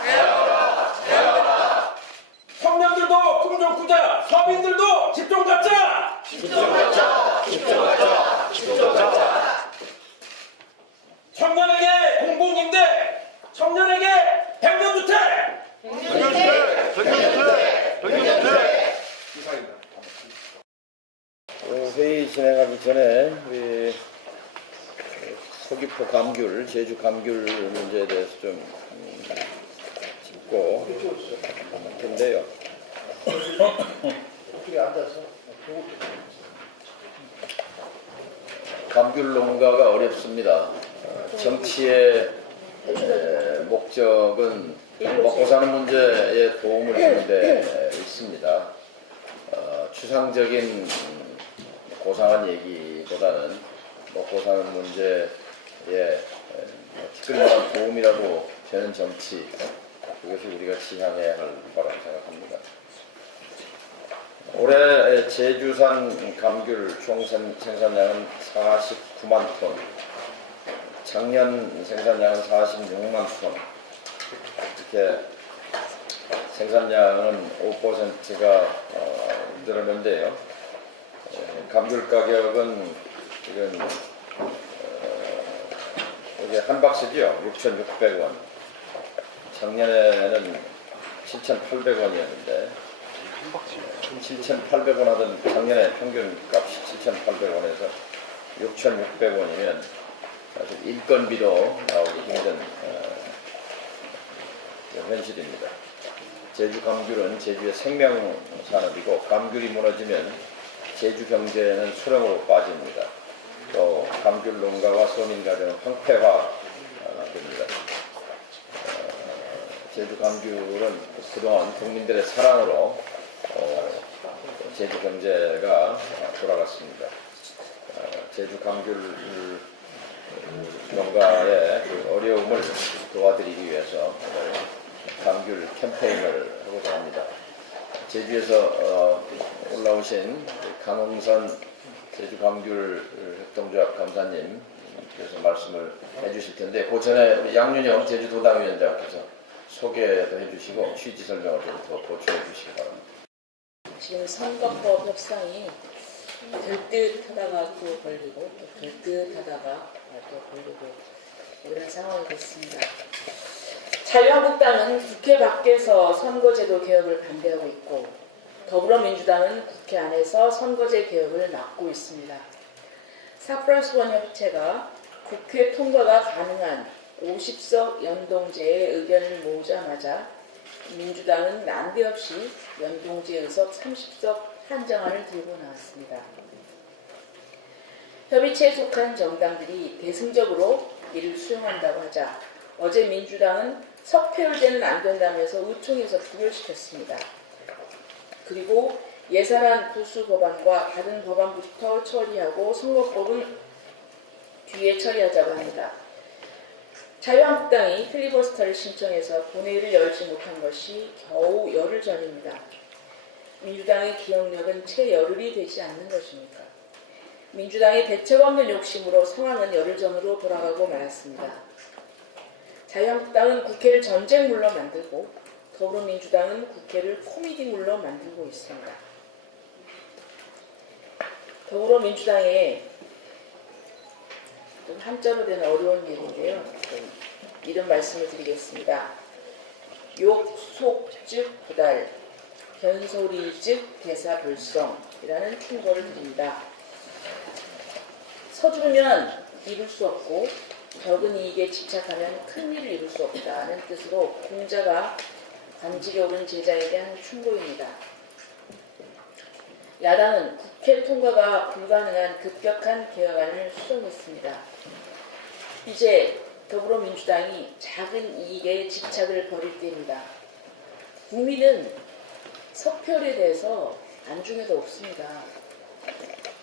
하향하라! 청년들도 kum종투자, 서민들도 집중자차! 청년에게 공공임대, 청년에게 백년주택! 회의 진행하기 전에 우리 서귀포 감귤, 제주 감귤 문제에 대해서 좀 짚고 할 텐데요. 어떻게 앉아서 감귤 농가가 어렵습니다. 정치의 목적은 먹고 사는 문제에 도움을 주는 데 있습니다. 추상적인 고상한 얘기보다는 먹고 사는 문제에 특별한 도움이라도 되는 정치, 그것이 우리가 지향해야 할 거라고 생각합니다. 올해 제주산 감귤 총 생산량은 49만 톤, 작년 생산량은 46만 톤, 이렇게 생산량은 5%가 늘었는데요. 감귤 가격은 지금 이게 한 박스죠. 6,600원. 작년에는 7,800원이었는데 7,800원 하던 작년에 평균 값이 7,800원에서 6,600원이면 사실 일건비도 나오기 힘든 현실입니다. 제주 감귤은 제주의 생명 산업이고 감귤이 무너지면 제주 경제는 수렁으로 빠집니다. 또 감귤 농가와 서민 가정은 황폐화 됩니다. 제주 감귤은 그동안 국민들의 사랑으로 제주 경제가 돌아갔습니다. 제주 감귤 농가의 그 어려움을 도와드리기 위해서 감귤 캠페인을 하고자 합니다. 제주에서 올라오신 강흥선 제주 감귤 협동조합 감사님께서 말씀을 해주실 텐데 그 전에 우리 양윤영 제주도당위원장께서 소개도 해주시고 취지 설명을 좀 더 보충해 주시기 바랍니다. 지금 선거법 협상이 될 듯 하다가 또 걸리고 또 될 듯 하다가 또 걸리고 이런 상황이 됐습니다. 자유한국당은 국회 밖에서 선거제도 개혁을 반대하고 있고 더불어민주당은 국회 안에서 선거제 개혁을 막고 있습니다. 4+1 협체가 국회 통과가 가능한 50석 연동제의 의견을 모으자마자 민주당은 난데없이 연동제 의석 30석 한정안을 들고 나왔습니다. 협의체에 속한 정당들이 대승적으로 이를 수용한다고 하자 어제 민주당은 석패율제는 안 된다면서 의총에서 부결시켰습니다. 그리고 예산안 부수 법안과 다른 법안부터 처리하고 선거법은 뒤에 처리하자고 합니다. 자유한국당이 필리버스터를 신청해서 본회의를 열지 못한 것이 겨우 열흘 전입니다. 민주당의 기억력은 채 열흘이 되지 않는 것입니까? 민주당의 대책 없는 욕심으로 상황은 열흘 전으로 돌아가고 말았습니다. 자유한국당은 국회를 전쟁물로 만들고 더불어민주당은 국회를 코미디물로 만들고 있습니다. 더불어민주당의 좀 한자로 된 어려운 얘기인데요. 이런 말씀을 드리겠습니다. 욕, 속, 즉, 부달. 변소리 즉 대사불성이라는 충고를 드립니다. 서두르면 이룰 수 없고 적은 이익에 집착하면 큰 일을 이룰 수 없다는 뜻으로 공자가 관직에 오른 제자에게 한 충고입니다. 야당은 국회 통과가 불가능한 급격한 개혁안을 수정했습니다. 이제 더불어민주당이 작은 이익에 집착을 벌일 때입니다. 국민은 석표율에 대해서 안중에도 없습니다.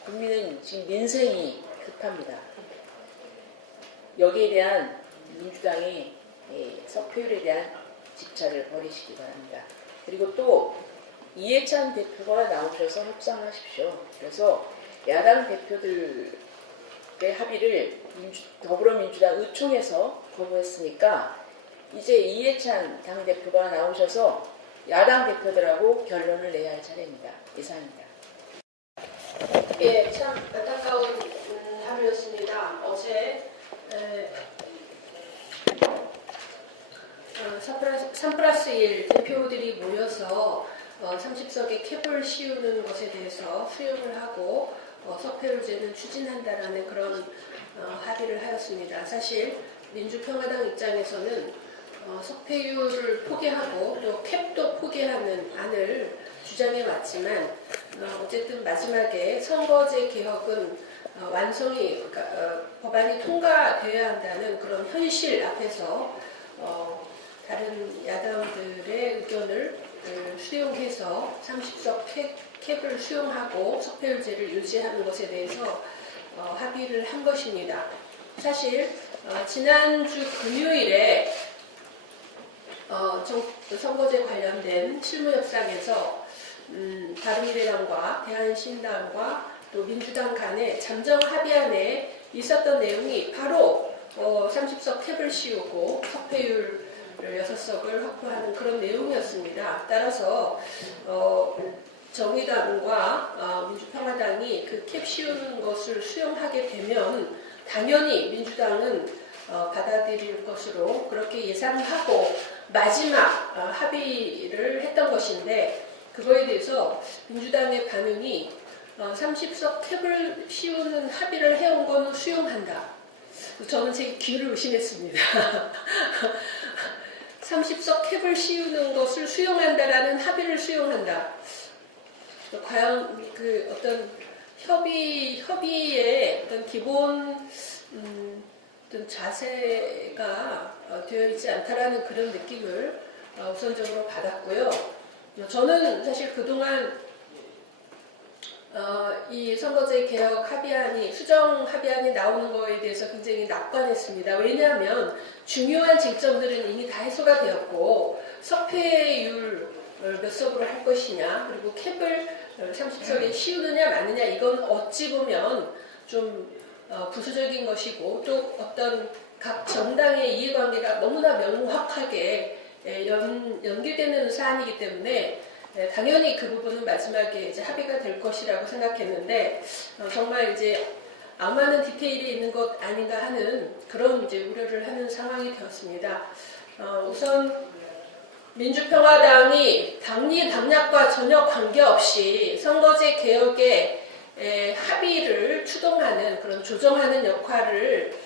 국민은 지금 민생이 급합니다. 여기에 대한 민주당의 석표율에 대한 집착을 버리시기 바랍니다. 그리고 또 이해찬 대표가 나오셔서 협상하십시오. 그래서 야당 대표들의 합의를 더불어민주당 의총에서 거부했으니까 이제 이해찬 당대표가 나오셔서 야당 대표들하고 결론을 내야 할 차례입니다. 이상입니다. 예, 참 안타까운 하루였습니다. 어제 3+1 대표들이 모여서 30석의 캡을 씌우는 것에 대해서 수용을 하고 석패율제는 추진한다라는 그런 합의를 하였습니다. 사실 민주평화당 입장에서는 석패율을 포기하고 또 캡도 포기하는 안을 주장해 왔지만 어쨌든 마지막에 선거제 개혁은 완성이 그러니까 법안이 통과되어야 한다는 그런 현실 앞에서 다른 야당들의 의견을 수용해서 30석 캡을 수용하고 석패율제를 유지하는 것에 대해서 합의를 한 것입니다. 사실 지난주 금요일에 선거제 관련된 실무협상에서 바른미래당과 대한신당과 또 민주당 간의 잠정 합의안에 있었던 내용이 바로 30석 캡을 씌우고 석패율 6석을 확보하는 그런 내용이었습니다. 따라서 정의당과 민주평화당이 그 캡 씌우는 것을 수용하게 되면 당연히 민주당은 받아들일 것으로 그렇게 예상하고 마지막 합의를 했던 것인데 그거에 대해서 민주당의 반응이 30석 캡을 씌우는 합의를 해온 건 수용한다. 저는 제 귀를 의심했습니다. 30석 캡을 씌우는 것을 수용한다라는 합의를 수용한다. 과연 그 어떤 협의의 어떤 기본 어떤 자세가 되어 있지 않다라는 그런 느낌을 우선적으로 받았고요. 저는 사실 그동안 이 선거제 개혁 합의안이 수정 합의안이 나오는 거에 대해서 굉장히 낙관했습니다. 왜냐하면 중요한 쟁점들은 이미 다 해소가 되었고 석패율 몇 석으로 할 것이냐 그리고 캡을 30석에 씌우느냐 마느냐 이건 어찌 보면 좀 부수적인 것이고 또 어떤 각 정당의 이해관계가 너무나 명확하게 연계되는 사안이기 때문에 당연히 그 부분은 마지막에 이제 합의가 될 것이라고 생각했는데 정말 이제 악마는 디테일이 있는 것 아닌가 하는 그런 이제 우려를 하는 상황이 되었습니다. 우선 민주평화당이 당리 당략과 전혀 관계없이 선거제 개혁의 합의를 추동하는 그런 조정하는 역할을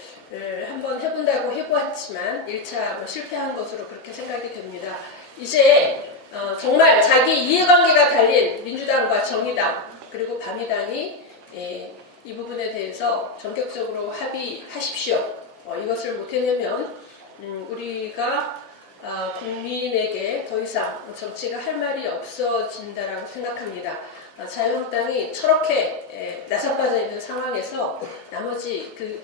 한번 해본다고 해보았지만 1차 실패한 것으로 그렇게 생각이 됩니다. 이제 정말 자기 이해관계가 달린 민주당과 정의당 그리고 바미당이 이 부분에 대해서 전격적으로 합의하십시오. 이것을 못해내면 우리가 국민에게 더 이상 정치가 할 말이 없어진다라고 생각합니다. 자유한국당이 저렇게 나사빠져 있는 상황에서 나머지 그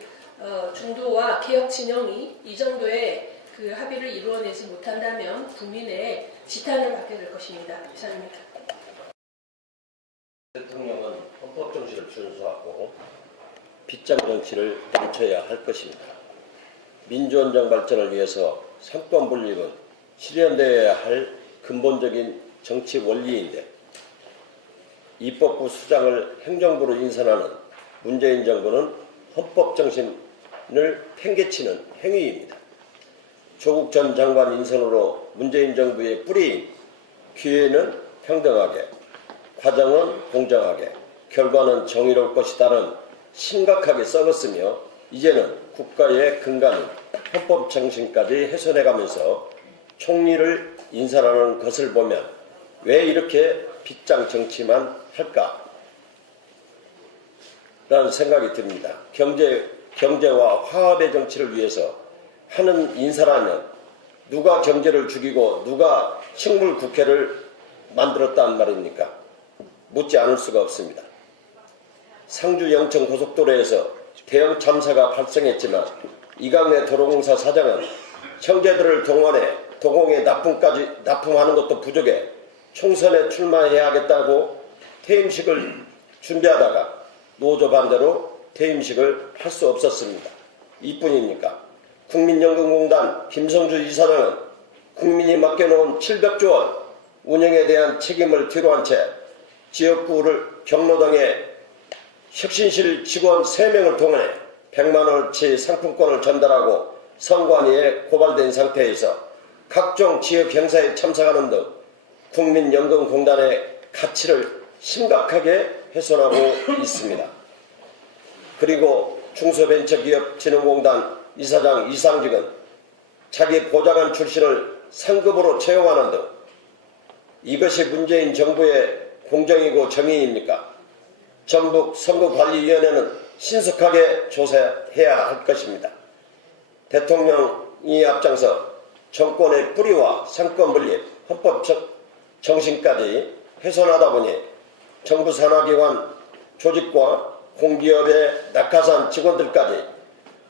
중도와 개혁 진영이 이 정도의 그 합의를 이루어내지 못한다면 국민의 지탄을 받게 될 것입니다. 이상입니다. 대통령은 헌법 정신을 준수하고 빗장 정치를 펼쳐야 할 것입니다. 민주헌정 발전을 위해서 삼권 분립은 실현되어야 할 근본적인 정치 원리인데 입법부 수장을 행정부로 인선하는 문재인 정부는 헌법 정신을 팽개치는 행위입니다. 조국 전 장관 인선으로 문재인 정부의 뿌리인 기회는 평등하게, 과정은 공정하게, 결과는 정의로울 것이다는 심각하게 썩었으며 이제는 국가의 근간인 헌법 정신까지 훼손해가면서 총리를 인사하는 것을 보면 왜 이렇게 빗장 정치만 할까? 라는 생각이 듭니다. 경제와 화합의 정치를 위해서 하는 인사라면 누가 경제를 죽이고 누가 식물국회를 만들었단 말입니까? 묻지 않을 수가 없습니다. 상주 영천 고속도로에서 대형 참사가 발생했지만 이강래 도로공사 사장은 형제들을 동원해 도공에 납품하는 것도 부족해 총선에 출마해야겠다고 퇴임식을 준비하다가 노조 반대로 퇴임식을 할 수 없었습니다. 이뿐입니까? 국민연금공단 김성주 이사장은 국민이 맡겨놓은 700조 원 운영에 대한 책임을 뒤로한 채 지역구를 경로당에 혁신실 직원 3명을 통해 100만 원어치 상품권을 전달하고 선관위에 고발된 상태에서 각종 지역 행사에 참석하는 등 국민연금공단의 가치를 심각하게 훼손하고 있습니다. 그리고 중소벤처기업진흥공단 이사장 이상직은 자기 보좌관 출신을 상급으로 채용하는 등 이것이 문재인 정부의 공정이고 정의입니까? 전북 선거관리위원회는 신속하게 조사해야 할 것입니다. 대통령이 앞장서 정권의 뿌리와 상권 분립, 헌법 정신까지 훼손하다 보니 정부 산하기관 조직과 공기업의 낙하산 직원들까지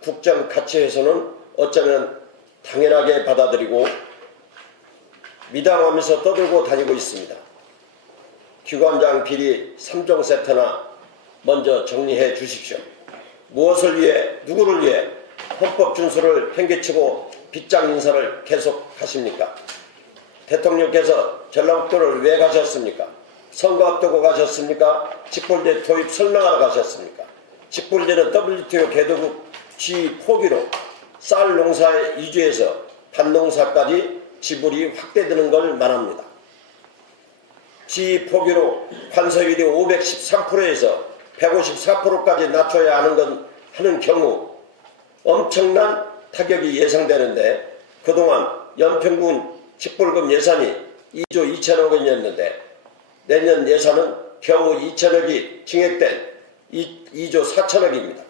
국정 가치 훼손은 어쩌면 당연하게 받아들이고 미당하면서 떠들고 다니고 있습니다. 기관장 비리 3종 세트나 먼저 정리해 주십시오. 무엇을 위해, 누구를 위해 헌법 준수를 팽개치고 빗장 인사를 계속하십니까? 대통령께서 전라북도를 왜 가셨습니까? 선거 앞두고 가셨습니까? 직불제 도입 설명하러 가셨습니까? 직불제는 WTO 개도국 G 포기로 쌀 농사에 이주해서 밭농사까지 지불이 확대되는 걸 말합니다. G 포기로 관세율이 513%에서 154%까지 낮춰야 하는 경우 엄청난 타격이 예상되는데 그동안 연평균 직불금 예산이 2조 2천억 원이었는데 내년 예산은 겨우 2천억이 증액된 2조 4천억입니다.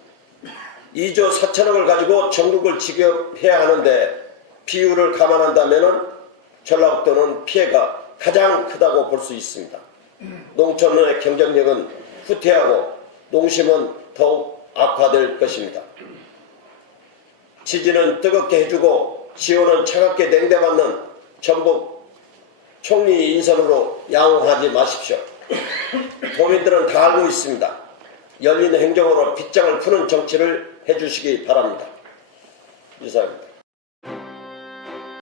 2조 4천억을 가지고 전국을 지급해야 하는데 비율을 감안한다면 전라북도는 피해가 가장 크다고 볼 수 있습니다. 농촌의 경쟁력은 후퇴하고 농심은 더욱 악화될 것입니다. 지지는 뜨겁게 해주고 지원은 차갑게 냉대받는 전북 총리 인선으로 양호하지 마십시오. 도민들은 다 알고 있습니다. 열린 행정으로 빗장을 푸는 정치를 해주시기 바랍니다. 이상입니다.